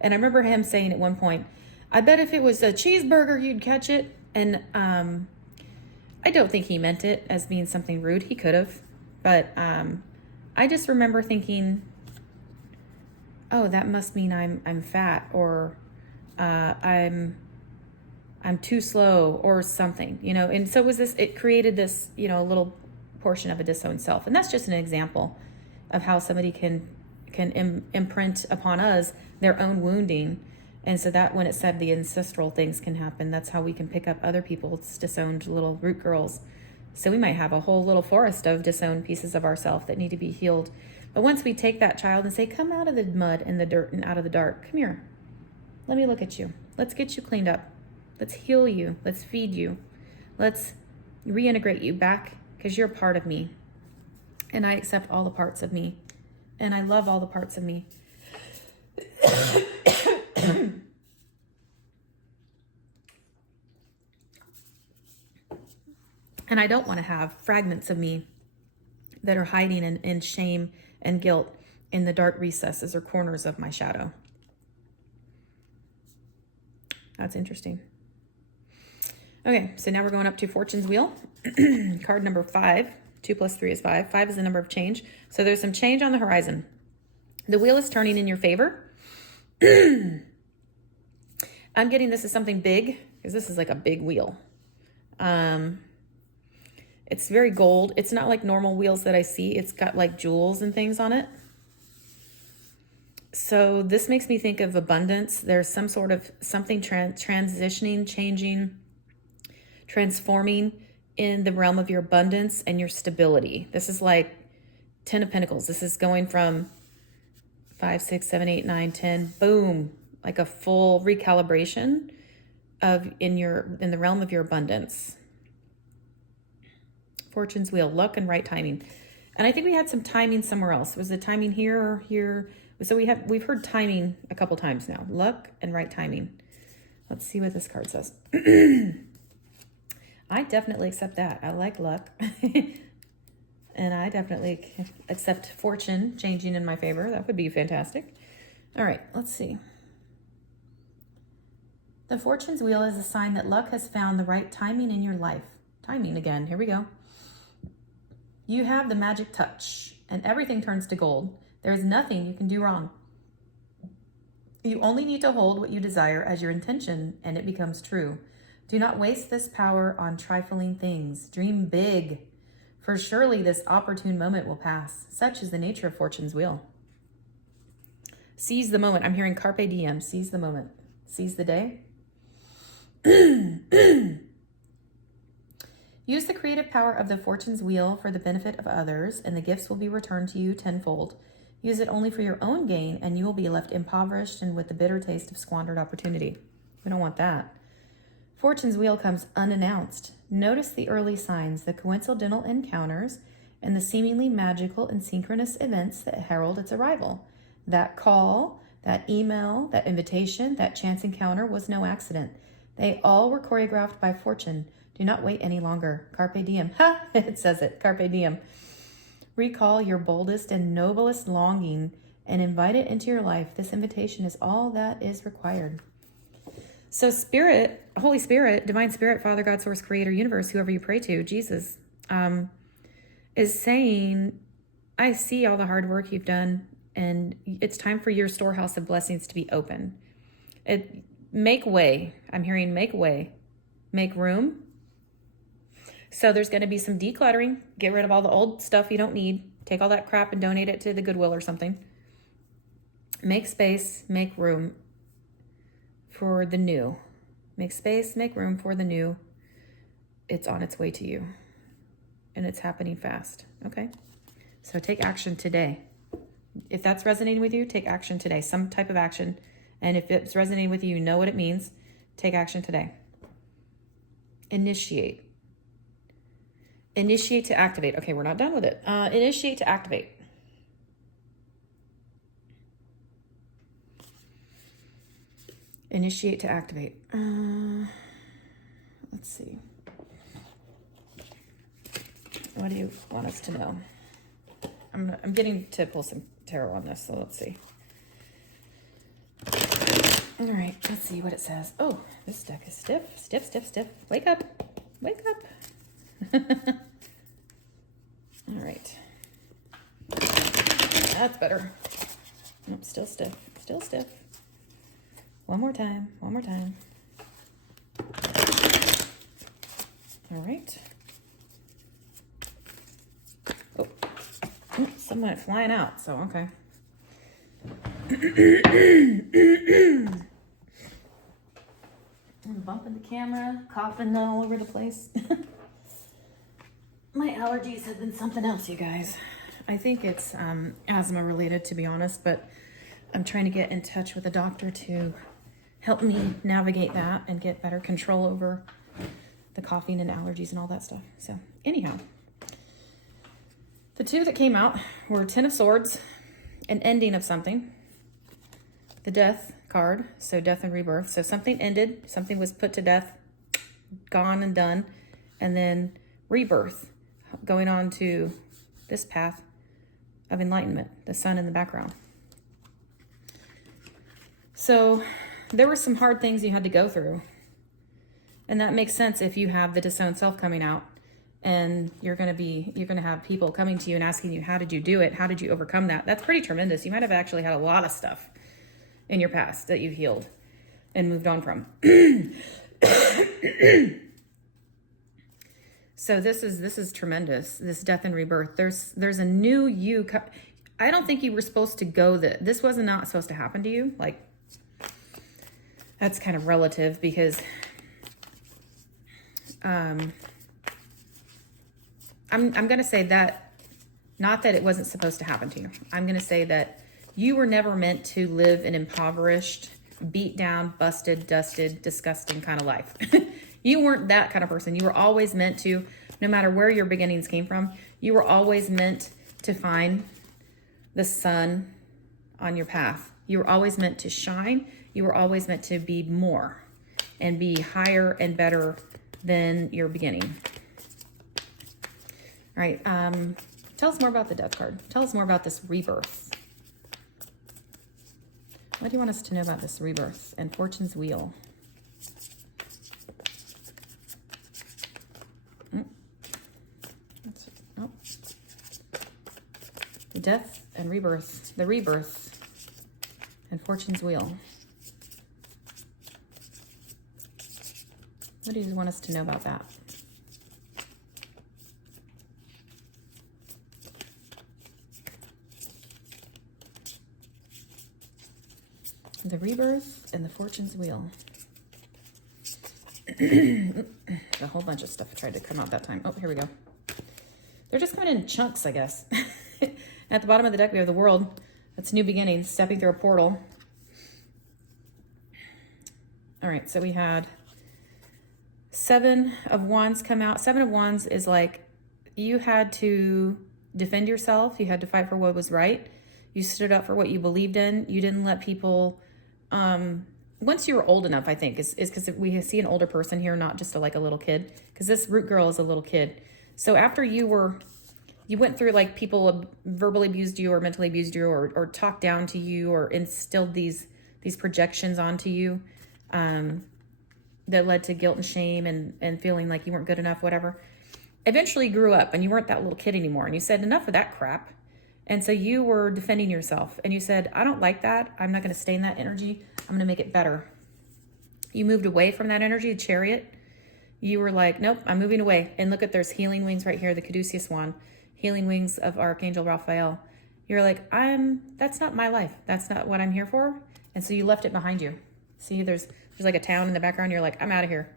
And I remember him saying at one point, I bet if it was a cheeseburger, you'd catch it. And I don't think he meant it as being something rude. He could have. But I just remember thinking, oh, that must mean I'm fat, or I'm too slow or something, you know. And so it created this, you know, little portion of a disowned self. And that's just an example of how somebody can imprint upon us their own wounding. And so that when it said the ancestral things can happen, that's how we can pick up other people's disowned little root girls. So we might have a whole little forest of disowned pieces of ourselves that need to be healed. But once we take that child and say, come out of the mud and the dirt and out of the dark, come here, let me look at you. Let's get you cleaned up. Let's heal you. Let's feed you. Let's reintegrate you back, because you're a part of me. And I accept all the parts of me. And I love all the parts of me. And I don't want to have fragments of me that are hiding in shame and guilt in the dark recesses or corners of my shadow. That's interesting. Okay, so now we're going up to Fortune's Wheel. Card number 5. 2 plus 3 is 5. 5 is the number of change. So there's some change on the horizon. The wheel is turning in your favor. I'm getting this as something big, because this is like a big wheel. It's very gold. It's not like normal wheels that I see. It's got like jewels and things on it. So this makes me think of abundance. There's some sort of something transitioning, changing, transforming in the realm of your abundance and your stability. This is like 10 of Pentacles. This is going from 5, 6, 7, 8, 9, 10. Boom. Like a full recalibration in the realm of your abundance. Fortune's Wheel, luck and right timing. And I think we had some timing somewhere else. Was the timing here or here? So we've heard timing a couple times now. Luck and right timing. Let's see what this card says. I definitely accept that. I like luck. And I definitely accept fortune changing in my favor. That would be fantastic. All right, let's see. The fortune's wheel is a sign that luck has found the right timing in your life. Timing again. Here we go. You have the magic touch, and everything turns to gold. There is nothing you can do wrong. You only need to hold what you desire as your intention, and it becomes true. Do not waste this power on trifling things. Dream big, for surely this opportune moment will pass. Such is the nature of fortune's wheel. Seize the moment. I'm hearing carpe diem. Seize the moment. Seize the day. Use the creative power of the fortune's wheel for the benefit of others, and the gifts will be returned to you tenfold. Use it only for your own gain, and you will be left impoverished and with the bitter taste of squandered opportunity. We don't want that. Fortune's wheel comes unannounced. Notice the early signs, the coincidental encounters, and the seemingly magical and synchronous events that herald its arrival. That call, that email, that invitation, that chance encounter was no accident. They all were choreographed by fortune. Do not wait any longer. Carpe diem. Ha! It says it. Carpe diem. Recall your boldest and noblest longing and invite it into your life. This invitation is all that is required. So Spirit, Holy Spirit, Divine Spirit, Father, God, Source, Creator, Universe, whoever you pray to, Jesus, is saying, I see all the hard work you've done, and it's time for your storehouse of blessings to be open. Make way. I'm hearing make way. Make room. So there's going to be some decluttering. Get rid of all the old stuff you don't need. Take all that crap and donate it to the Goodwill or something. Make space, make room for the new. Make space, make room for the new. It's on its way to you. And it's happening fast. Okay? So take action today. If that's resonating with you, take action today. Some type of action. And if it's resonating with you, you know what it means. Take action today. Initiate. Initiate to activate. Okay, we're not done with it. Initiate to activate. Initiate to activate. Let's see. What do you want us to know? I'm getting to pull some tarot on this, so let's see. All right, let's see what it says. Oh, this deck is stiff, stiff, stiff, stiff. Wake up, wake up. All right. That's better. Nope, still stiff, still stiff. One more time, one more time. All right. Oh, some went flying out, so okay. I'm bumping the camera, coughing all over the place. My allergies have been something else, you guys. I think it's asthma related, to be honest, but I'm trying to get in touch with a doctor to help me navigate that and get better control over the coughing and allergies and all that stuff. So anyhow, the two that came out were Ten of Swords, an ending of something, the Death card, so death and rebirth. So something ended, something was put to death, gone and done, and then rebirth, going on to this path of enlightenment, the sun in the background. So there were some hard things you had to go through. And that makes sense if you have the disowned self coming out and you're going to have people coming to you and asking you, how did you do it? How did you overcome that? That's pretty tremendous. You might have actually had a lot of stuff in your past that you've healed and moved on from. So this is tremendous. This death and rebirth. There's a new you. I don't think you were supposed to go this was not supposed to happen to you. Like, that's kind of relative because I'm going to say that, not that it wasn't supposed to happen to you. I'm going to say that you were never meant to live an impoverished, beat down, busted, dusted, disgusting kind of life. You weren't that kind of person. You were always meant to, no matter where your beginnings came from, you were always meant to find the sun on your path. You were always meant to shine. You were always meant to be more and be higher and better than your beginning. All right. Tell us more about the Death card. Tell us more about this rebirth. What do you want us to know about this rebirth and Fortune's Wheel? Oh. The Death and Rebirth. The Rebirth and Fortune's Wheel. What do you want us to know about that? The Rebirth and the Fortune's Wheel. A whole bunch of stuff tried to come out that time. Oh, here we go. They're just coming in chunks, I guess. At the bottom of the deck, we have the World. That's new beginnings, stepping through a portal. All right, so we had Seven of Wands come out. Seven of Wands is like you had to defend yourself. You had to fight for what was right. You stood up for what you believed in. You didn't let people... once you were old enough, I think, is because we see an older person here, not just like a little kid, because this root girl is a little kid. So after you went through, like, people verbally abused you or mentally abused you or talked down to you or instilled these projections onto you that led to guilt and shame and feeling like you weren't good enough, whatever. Eventually you grew up and you weren't that little kid anymore. And you said, enough of that crap. And so you were defending yourself and you said, I don't like that. I'm not going to stay in that energy. I'm going to make it better. You moved away from that energy, the Chariot. You were like, nope, I'm moving away. And look at, there's healing wings right here, the Caduceus wand, healing wings of Archangel Raphael. You're like, that's not my life. That's not what I'm here for. And so you left it behind you. See, there's like a town in the background. You're like, I'm out of here.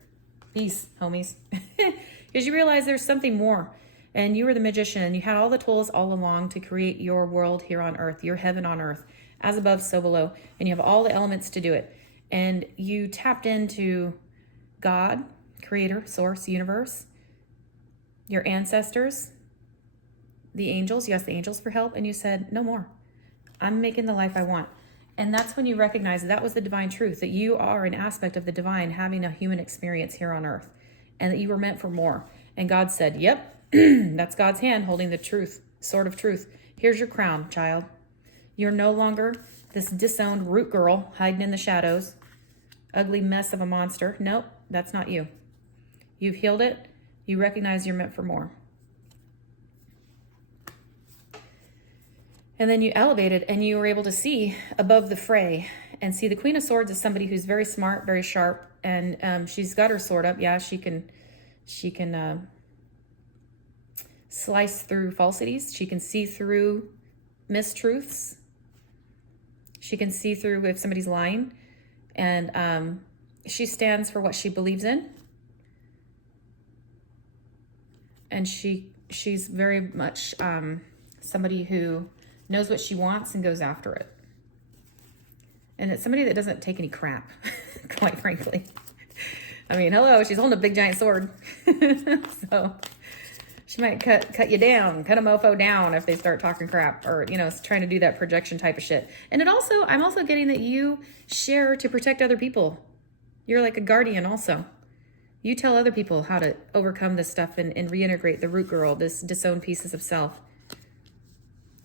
Peace, homies. Because you realize there's something more. And you were the magician and you had all the tools all along to create your world here on earth, your heaven on earth, as above, so below. And you have all the elements to do it. And you tapped into God, creator, source, universe, your ancestors, the angels. You asked the angels for help and you said, no more. I'm making the life I want. And that's when you recognize that was the divine truth, that you are an aspect of the divine having a human experience here on earth and that you were meant for more. And God said, yep, that's God's hand holding the truth, sword of truth. Here's your crown, child. You're no longer this disowned root girl hiding in the shadows, ugly mess of a monster. Nope, that's not you. You've healed it. You recognize you're meant for more. And then you elevated and you were able to see above the fray and see the Queen of Swords is somebody who's very smart, very sharp, and she's got her sword up. Yeah, she can slice through falsities. She can see through mistruths. She can see through if somebody's lying. And she stands for what she believes in. And she's very much somebody who knows what she wants and goes after it. And it's somebody that doesn't take any crap, quite frankly. I mean, hello, she's holding a big giant sword. So she might cut you down, cut a mofo down if they start talking crap or, trying to do that projection type of shit. And I'm also getting that you share to protect other people. You're like a guardian also. You tell other people how to overcome this stuff and reintegrate the root girl, this disowned pieces of self.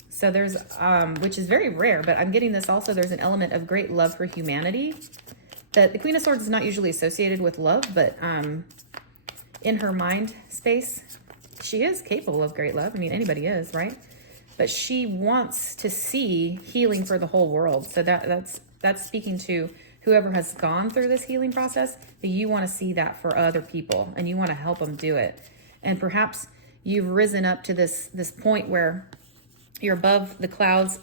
So there's, which is very rare, but I'm getting this also, there's an element of great love for humanity. That the Queen of Swords is not usually associated with love, but in her mind space, she is capable of great love. I mean, anybody is, right? But she wants to see healing for the whole world. So that's speaking to whoever has gone through this healing process, that you want to see that for other people and you want to help them do it. And perhaps you've risen up to this point where you're above the clouds.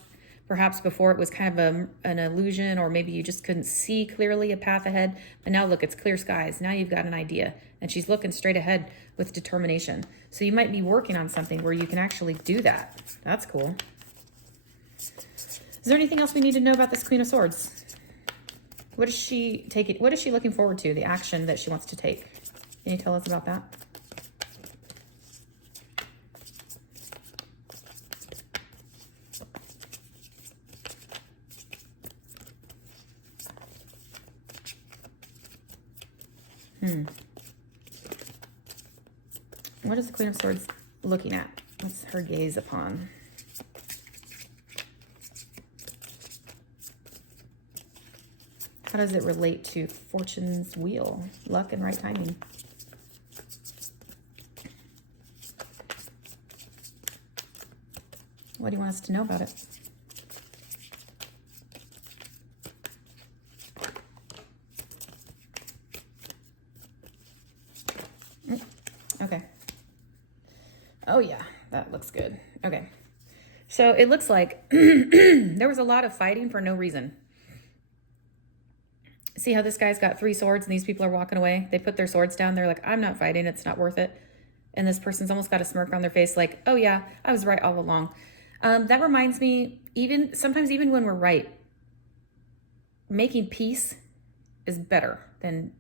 Perhaps before it was kind of an illusion, or maybe you just couldn't see clearly a path ahead. But now look, it's clear skies. Now you've got an idea. And she's looking straight ahead with determination. So you might be working on something where you can actually do that. That's cool. Is there anything else we need to know about this Queen of Swords? What is she taking? What is she looking forward to? The action that she wants to take. Can you tell us about that? What is the Queen of Swords looking at? What's her gaze upon? How does it relate to Fortune's wheel? Luck and right timing. What do you want us to know about it? Okay. Oh yeah, that looks good. Okay. So it looks like there was a lot of fighting for no reason. See how this guy's got 3 swords and these people are walking away? They put their swords down. They're like, I'm not fighting. It's not worth it. And this person's almost got a smirk on their face like, oh yeah, I was right all along. That reminds me, sometimes even when we're right, making peace is better than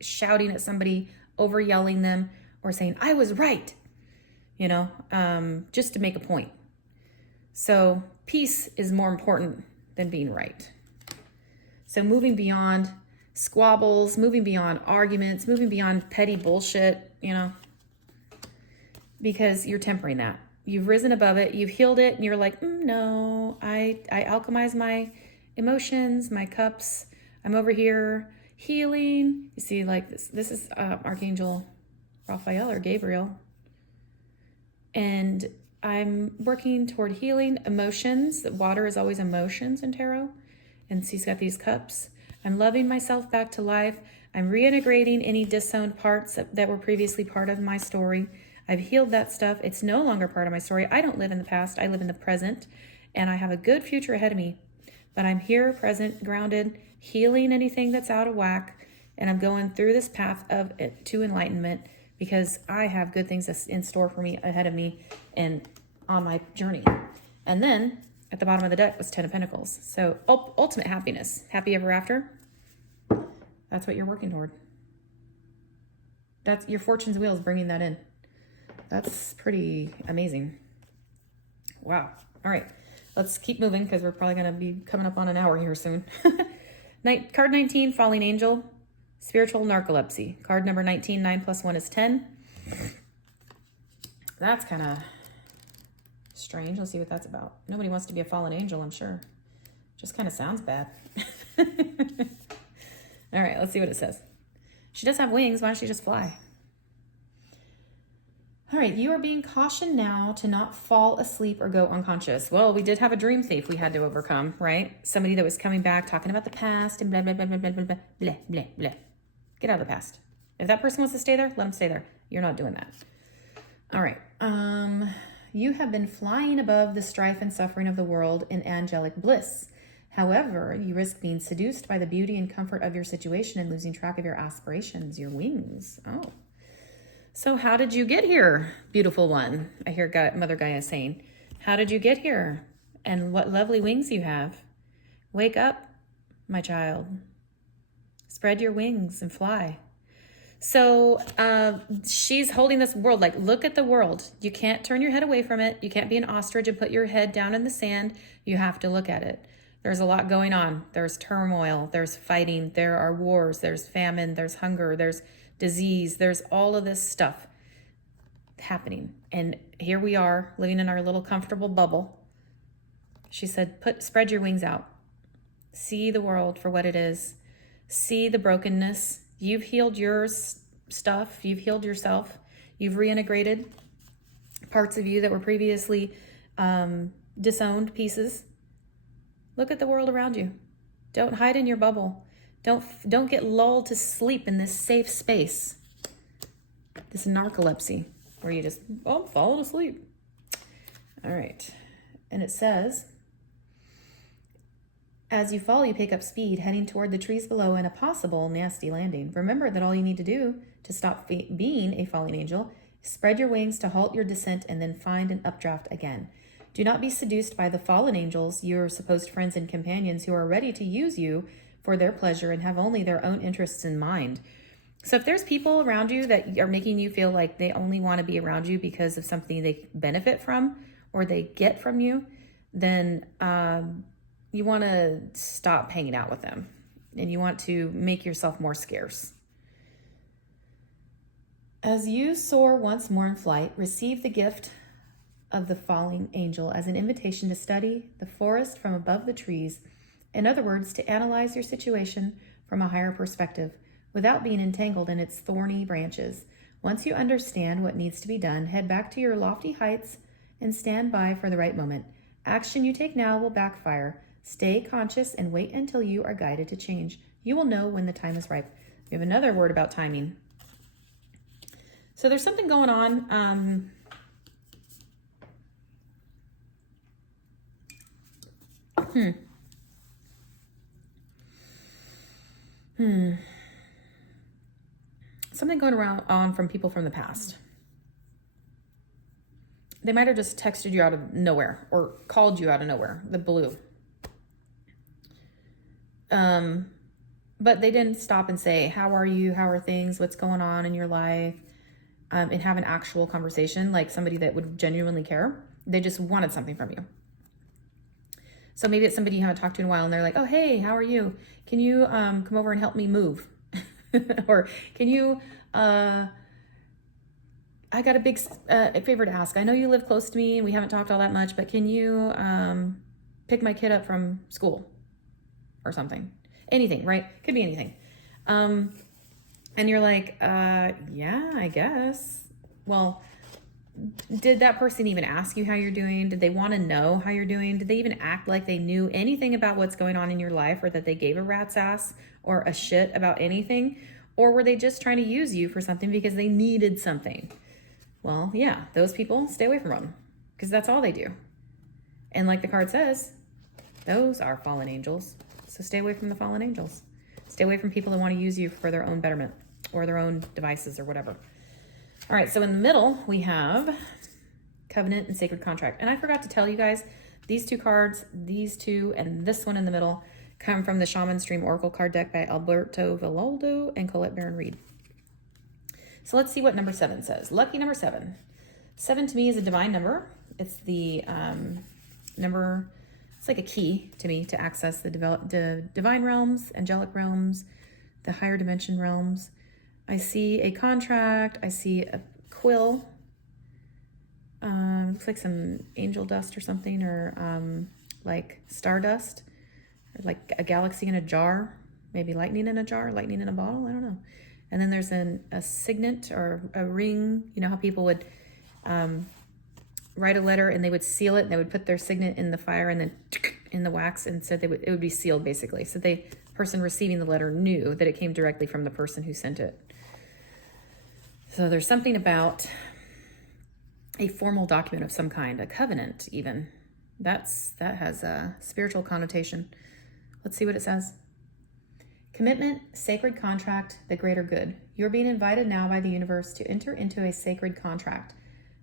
shouting at somebody, over yelling them, or saying, I was right, just to make a point. So peace is more important than being right. So moving beyond squabbles, moving beyond arguments, moving beyond petty bullshit, because you're tempering that. You've risen above it, you've healed it, and you're like, no, I alchemize my emotions, my cups. I'm over here healing. You see, like this is Archangel Raphael or Gabriel. And I'm working toward healing emotions. Water is always emotions in tarot. And he's got these cups. I'm loving myself back to life. I'm reintegrating any disowned parts that were previously part of my story. I've healed that stuff. It's no longer part of my story. I don't live in the past. I live in the present. And I have a good future ahead of me. But I'm here, present, grounded, healing anything that's out of whack. And I'm going through this path to enlightenment because I have good things in store for me ahead of me and on my journey. And then at the bottom of the deck was 10 of Pentacles. So ultimate happiness. Happy ever after. That's what you're working toward. That's your fortune's wheel is bringing that in. That's pretty amazing. Wow. All right. Let's keep moving because we're probably going to be coming up on an hour here soon. Card 19, Falling Angel. Spiritual Narcolepsy. Card number 19, 9 plus 1 is 10. That's kind of strange. Let's see what that's about. Nobody wants to be a fallen angel, I'm sure. Just kind of sounds bad. All right, let's see what it says. She does have wings. Why don't she just fly? All right, you are being cautioned now to not fall asleep or go unconscious. Well, we did have a dream thief we had to overcome, right? Somebody that was coming back talking about the past and blah, blah, blah, blah, blah, blah, blah, blah, blah, blah. Get out of the past. If that person wants to stay there, let them stay there. You're not doing that. All right. You have been flying above the strife and suffering of the world in angelic bliss. However, you risk being seduced by the beauty and comfort of your situation and losing track of your aspirations, your wings. Oh. So how did you get here, beautiful one? I hear Mother Gaia saying, how did you get here? And what lovely wings you have. Wake up, my child. Spread your wings and fly. So she's holding this world, like, look at the world. You can't turn your head away from it. You can't be an ostrich and put your head down in the sand. You have to look at it. There's a lot going on. There's turmoil. There's fighting. There are wars. There's famine. There's hunger. There's disease. There's all of this stuff happening. And here we are living in our little comfortable bubble. She said, spread your wings out. See the world for what it is. See the brokenness. You've healed your stuff. You've healed yourself. You've reintegrated parts of you that were previously disowned pieces. Look at the world around you. Don't hide in your bubble. Don't get lulled to sleep in this safe space. This narcolepsy where you just, fall asleep. All right. And it says, as you fall, you pick up speed, heading toward the trees below and a possible nasty landing. Remember that all you need to do to stop being a falling angel is spread your wings to halt your descent and then find an updraft again. Do not be seduced by the fallen angels, your supposed friends and companions who are ready to use you for their pleasure and have only their own interests in mind. So if there's people around you that are making you feel like they only want to be around you because of something they benefit from or they get from you, then you want to stop hanging out with them and you want to make yourself more scarce. As you soar once more in flight, receive the gift of the falling angel as an invitation to study the forest from above the trees. In other words, to analyze your situation from a higher perspective without being entangled in its thorny branches. Once you understand what needs to be done, head back to your lofty heights and stand by for the right moment. Action you take now will backfire. Stay conscious and wait until you are guided to change. You will know when the time is ripe. We have another word about timing. So there's something going on. Something going on from people from the past. They might have just texted you out of nowhere or called you out of nowhere, the blue. But they didn't stop and say, how are you? How are things? What's going on in your life? And have an actual conversation, like somebody that would genuinely care. They just wanted something from you. So maybe it's somebody you haven't talked to in a while and they're like, oh, hey, how are you? Can you come over and help me move? Or can you, I got a big favor to ask. I know you live close to me and we haven't talked all that much, but can you pick my kid up from school or something? Anything, right? Could be anything. And you're like, yeah, I guess. Well, did that person even ask you how you're doing? Did they want to know how you're doing? Did they even act like they knew anything about what's going on in your life, or that they gave a rat's ass or a shit about anything? Or were they just trying to use you for something because they needed something? Well, yeah, those people, stay away from them, because that's all they do. And like the card says, those are fallen angels. So stay away from the fallen angels. Stay away from people that want to use you for their own betterment or their own devices or whatever. All right, so in the middle, we have Covenant and Sacred Contract. And I forgot to tell you guys, these two cards, these two, and this one in the middle, come from the Shaman Stream Oracle card deck by Alberto Villoldo and Colette Baron Reed. So let's see what number 7 says. Lucky number 7. 7 to me is a divine number. It's the number, it's like a key to me to access the divine realms, angelic realms, the higher dimension realms. I see a contract. I see a quill. Looks like some angel dust or something, or like stardust, or like a galaxy in a jar, maybe lightning in a jar, lightning in a bottle. I don't know. And then there's a signet or a ring. You know how people would write a letter and they would seal it and they would put their signet in the fire and then in the wax, and said it would be sealed basically. So the person receiving the letter knew that it came directly from the person who sent it. So there's something about a formal document of some kind, a covenant even. That has a spiritual connotation. Let's see what it says. Commitment, sacred contract, the greater good. You're being invited now by the universe to enter into a sacred contract.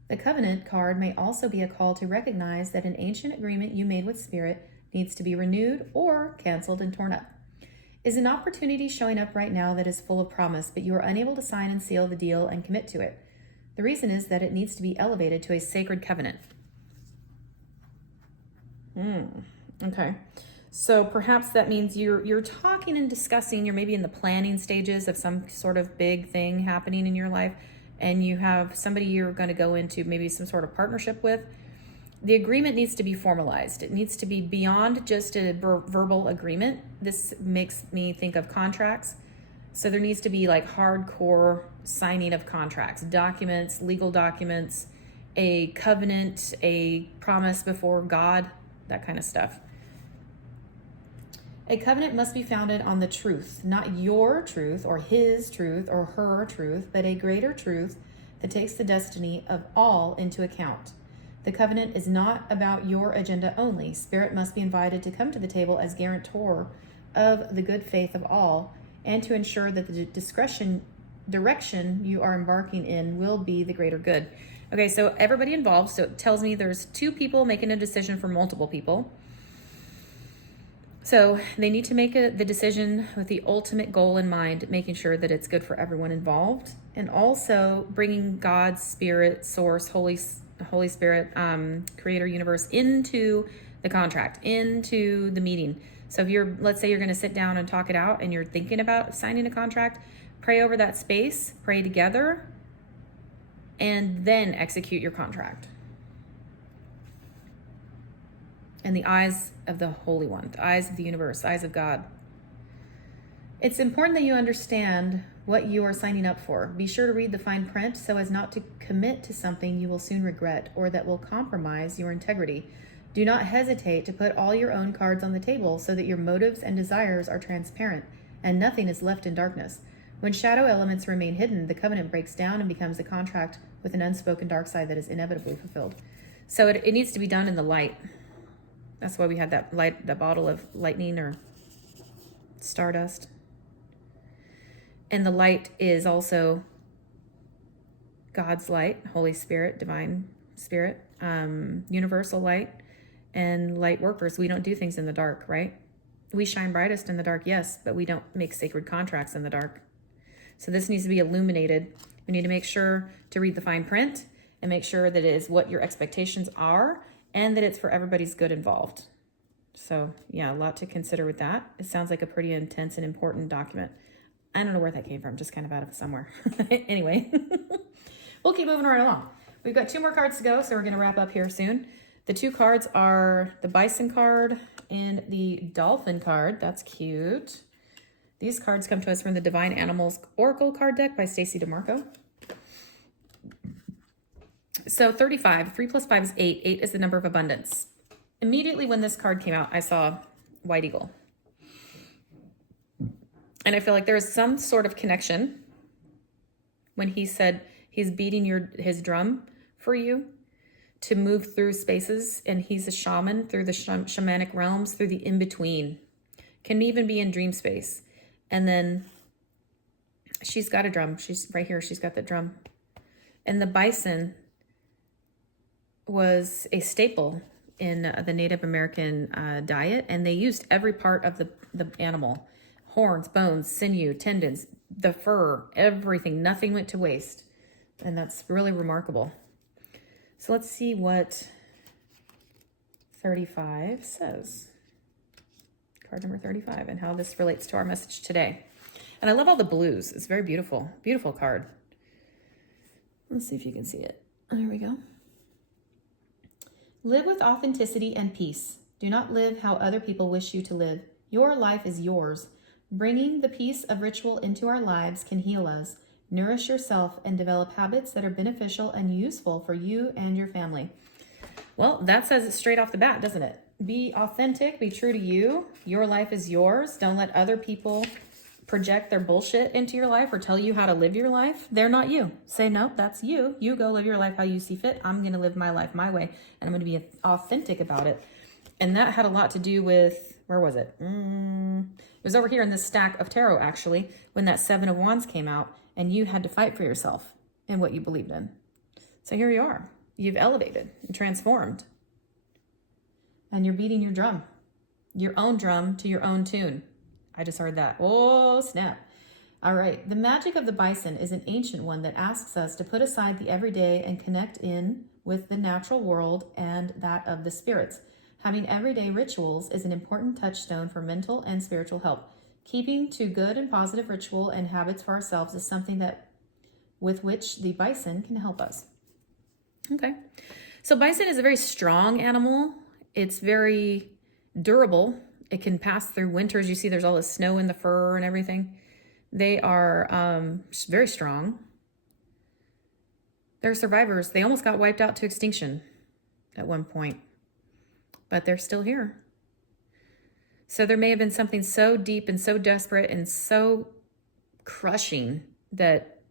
The covenant card may also be a call to recognize that an ancient agreement you made with spirit needs to be renewed or canceled and torn up. Is an opportunity showing up right now that is full of promise, but you are unable to sign and seal the deal and commit to it? The reason is that it needs to be elevated to a sacred covenant. Okay. So perhaps that means you're talking and discussing, you're maybe in the planning stages of some sort of big thing happening in your life, and you have somebody you're going to go into maybe some sort of partnership with. The agreement needs to be formalized. It needs to be beyond just a verbal agreement. This makes me think of contracts. So there needs to be like hardcore signing of contracts, documents, legal documents, a covenant, a promise before God, that kind of stuff. A covenant must be founded on the truth, not your truth or his truth or her truth, but a greater truth that takes the destiny of all into account. The covenant is not about your agenda only. Spirit must be invited to come to the table as guarantor of the good faith of all, and to ensure that the direction you are embarking in will be the greater good. Okay, so everybody involved. So it tells me there's 2 people making a decision for multiple people. So they need to make the decision with the ultimate goal in mind, making sure that it's good for everyone involved, and also bringing God's Spirit, Source, Holy Spirit, Creator, Universe into the contract, into the meeting. So if let's say you're going to sit down and talk it out and you're thinking about signing a contract, pray over that space, pray together, and then execute your contract. And the eyes of the Holy One, the eyes of the universe, the eyes of God. It's important that you understand what you are signing up for. Be sure to read the fine print so as not to commit to something you will soon regret or that will compromise your integrity. Do not hesitate to put all your own cards on the table so that your motives and desires are transparent and nothing is left in darkness. When shadow elements remain hidden, the covenant breaks down and becomes a contract with an unspoken dark side that is inevitably fulfilled. So it needs to be done in the light. That's why we had that bottle of lightning or stardust. And the light is also God's light, Holy Spirit, divine spirit, universal light, and light workers. We don't do things in the dark, right? We shine brightest in the dark, yes, but we don't make sacred contracts in the dark. So this needs to be illuminated. We need to make sure to read the fine print and make sure that it is what your expectations are and that it's for everybody's good involved. So yeah, a lot to consider with that. It sounds like a pretty intense and important document. I don't know where that came from, just kind of out of somewhere. Anyway, we'll keep moving right along. We've got 2 more cards to go, so we're going to wrap up here soon. The 2 cards are the Bison card and the Dolphin card. That's cute. These cards come to us from the Divine Animals Oracle card deck by Stacey DeMarco. So 35, 3 plus 5 is 8. 8 is the number of abundance. Immediately when this card came out, I saw White Eagle. And I feel like there is some sort of connection when he said he's beating his drum for you to move through spaces, and he's a shaman through the shamanic realms, through the in-between. Can even be in dream space. And then she's got a drum. She's right here. She's got the drum. And the bison was a staple in the Native American diet, and they used every part of the animal. Horns, bones, sinew, tendons, the fur, everything. Nothing went to waste. And that's really remarkable. So let's see what 35 says. Card number 35 and how this relates to our message today. And I love all the blues. It's very beautiful. Beautiful card. Let's see if you can see it. There we go. Live with authenticity and peace. Do not live how other people wish you to live. Your life is yours. Bringing the peace of ritual into our lives can heal us. Nourish yourself and develop habits that are beneficial and useful for you and your family. Well, that says it straight off the bat, doesn't it? Be authentic, be true to you. Your life is yours. Don't let other people project their bullshit into your life or tell you how to live your life. They're not you. Say, no, that's you. You go live your life how you see fit. I'm going to live my life my way, and I'm going to be authentic about it. And that had a lot to do with, where was it? It was over here in this stack of tarot, actually, when that 7 of Wands came out, and you had to fight for yourself and what you believed in. So here you are. You've elevated and transformed. And you're beating your own drum to your own tune. I just heard that. Oh, snap. All right. The magic of the bison is an ancient one that asks us to put aside the everyday and connect in with the natural world and that of the spirits. Having everyday rituals is an important touchstone for mental and spiritual health. Keeping to good and positive ritual and habits for ourselves is something that with which the bison can help us. Okay. So bison is a very strong animal. It's very durable. It can pass through winters. You see there's all the snow in the fur and everything. They are very strong. They're survivors. They almost got wiped out to extinction at one point, but they're still here. So there may have been something so deep and so desperate and so crushing that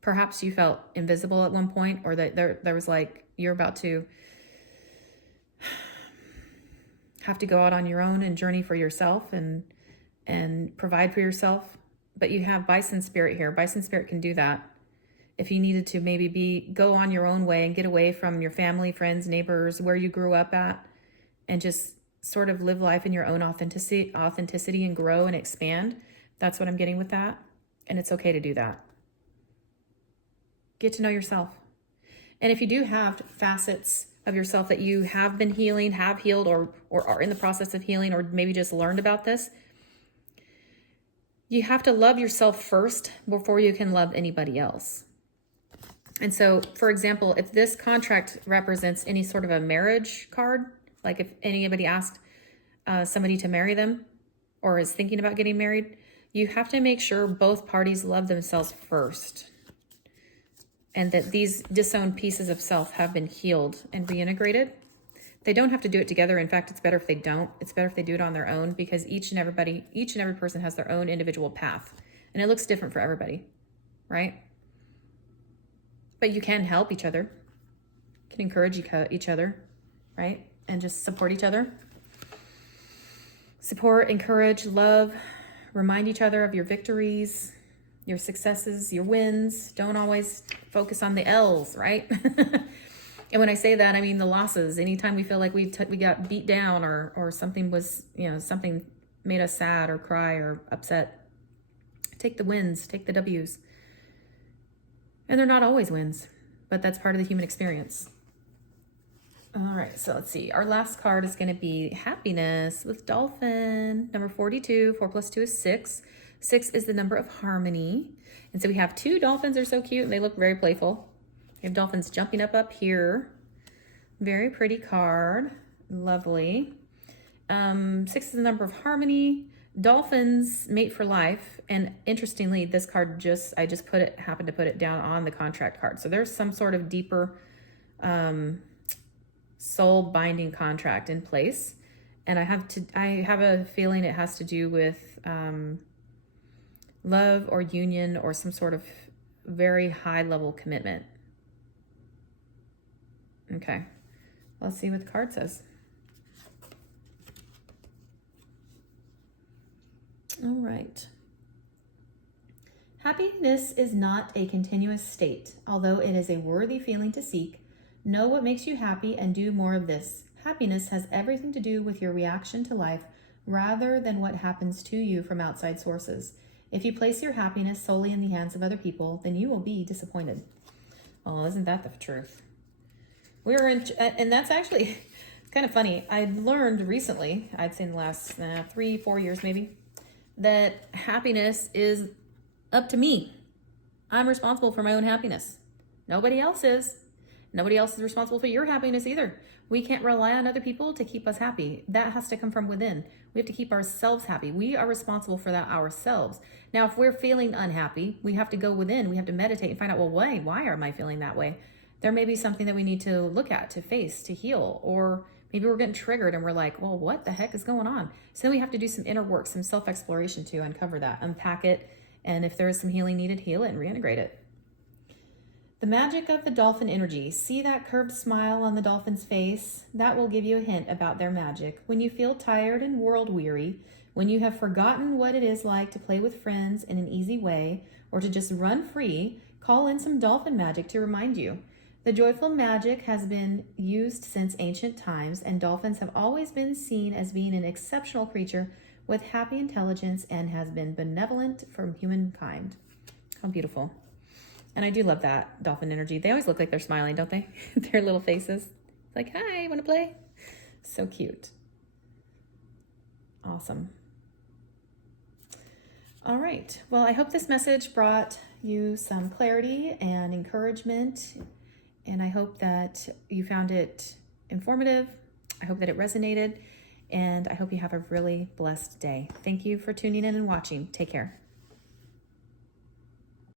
perhaps you felt invisible at one point, or that there was like, you're about to have to go out on your own and journey for yourself and provide for yourself. But you have bison spirit here. Bison spirit can do that. If you needed to maybe go on your own way and get away from your family, friends, neighbors, where you grew up at, and just sort of live life in your own authenticity and grow and expand. That's what I'm getting with that. And it's okay to do that. Get to know yourself. And if you do have facets of yourself that you have been healing, have healed, or are in the process of healing, or maybe just learned about this, You have to love yourself first before you can love anybody else. And so, for example, if this contract represents any sort of a marriage card, like if anybody asked somebody to marry them or is thinking about getting married, you have to make sure both parties love themselves first, and that these disowned pieces of self have been healed and reintegrated. They don't have to do it together. In fact, it's better if they don't. It's better if they do it on their own, because each and every person has their own individual path, and it looks different for everybody, right? But you can help each other, you can encourage each other, right? And just support each other. Support, encourage, love, remind each other of your victories, your successes, your wins. Don't always focus on the L's, right? And when I say that, I mean the losses. Anytime we feel like we got beat down or something was, something made us sad or cry or upset, take the wins, take the W's. And they're not always wins, but that's part of the human experience. All right, so let's see. Our last card is going to be Happiness with Dolphin. Number 42, 4 plus 2 is 6. 6 is the number of harmony. And so we have 2 dolphins. They're so cute and they look very playful. We have dolphins jumping up here. Very pretty card. Lovely. 6 is the number of harmony. Dolphins mate for life. And interestingly, this card happened to put it down on the contract card. So there's some sort of deeper soul binding contract in place. And I have a feeling it has to do with love or union or some sort of very high level commitment. Okay, let's see what the card says. All right. Happiness is not a continuous state, although it is a worthy feeling to seek. Know what makes you happy and do more of this. Happiness has everything to do with your reaction to life rather than what happens to you from outside sources. If you place your happiness solely in the hands of other people, then you will be disappointed. Oh, isn't that the truth? And that's actually kind of funny. I learned recently, I'd say in the last 3-4 years maybe, that happiness is up to me. I'm responsible for my own happiness. Nobody else is. Nobody else is responsible for your happiness either. We can't rely on other people to keep us happy. That has to come from within. We have to keep ourselves happy. We are responsible for that ourselves. Now, if we're feeling unhappy, we have to go within. We have to meditate and find out, well, why am I feeling that way? There may be something that we need to look at, to face, to heal, or maybe we're getting triggered and we're like, well, what the heck is going on? So we have to do some inner work, some self-exploration to uncover that, unpack it, and if there is some healing needed, heal it and reintegrate it. The magic of the dolphin energy. See that curved smile on the dolphin's face? That will give you a hint about their magic. When you feel tired and world weary, when you have forgotten what it is like to play with friends in an easy way, or to just run free, call in some dolphin magic to remind you. The joyful magic has been used since ancient times, and dolphins have always been seen as being an exceptional creature with happy intelligence and has been benevolent from humankind. How beautiful. And I do love that dolphin energy. They always look like they're smiling, don't they? Their little faces. Like, hi, want to play? So cute. Awesome. All right. Well, I hope this message brought you some clarity and encouragement. And I hope that you found it informative. I hope that it resonated. And I hope you have a really blessed day. Thank you for tuning in and watching. Take care.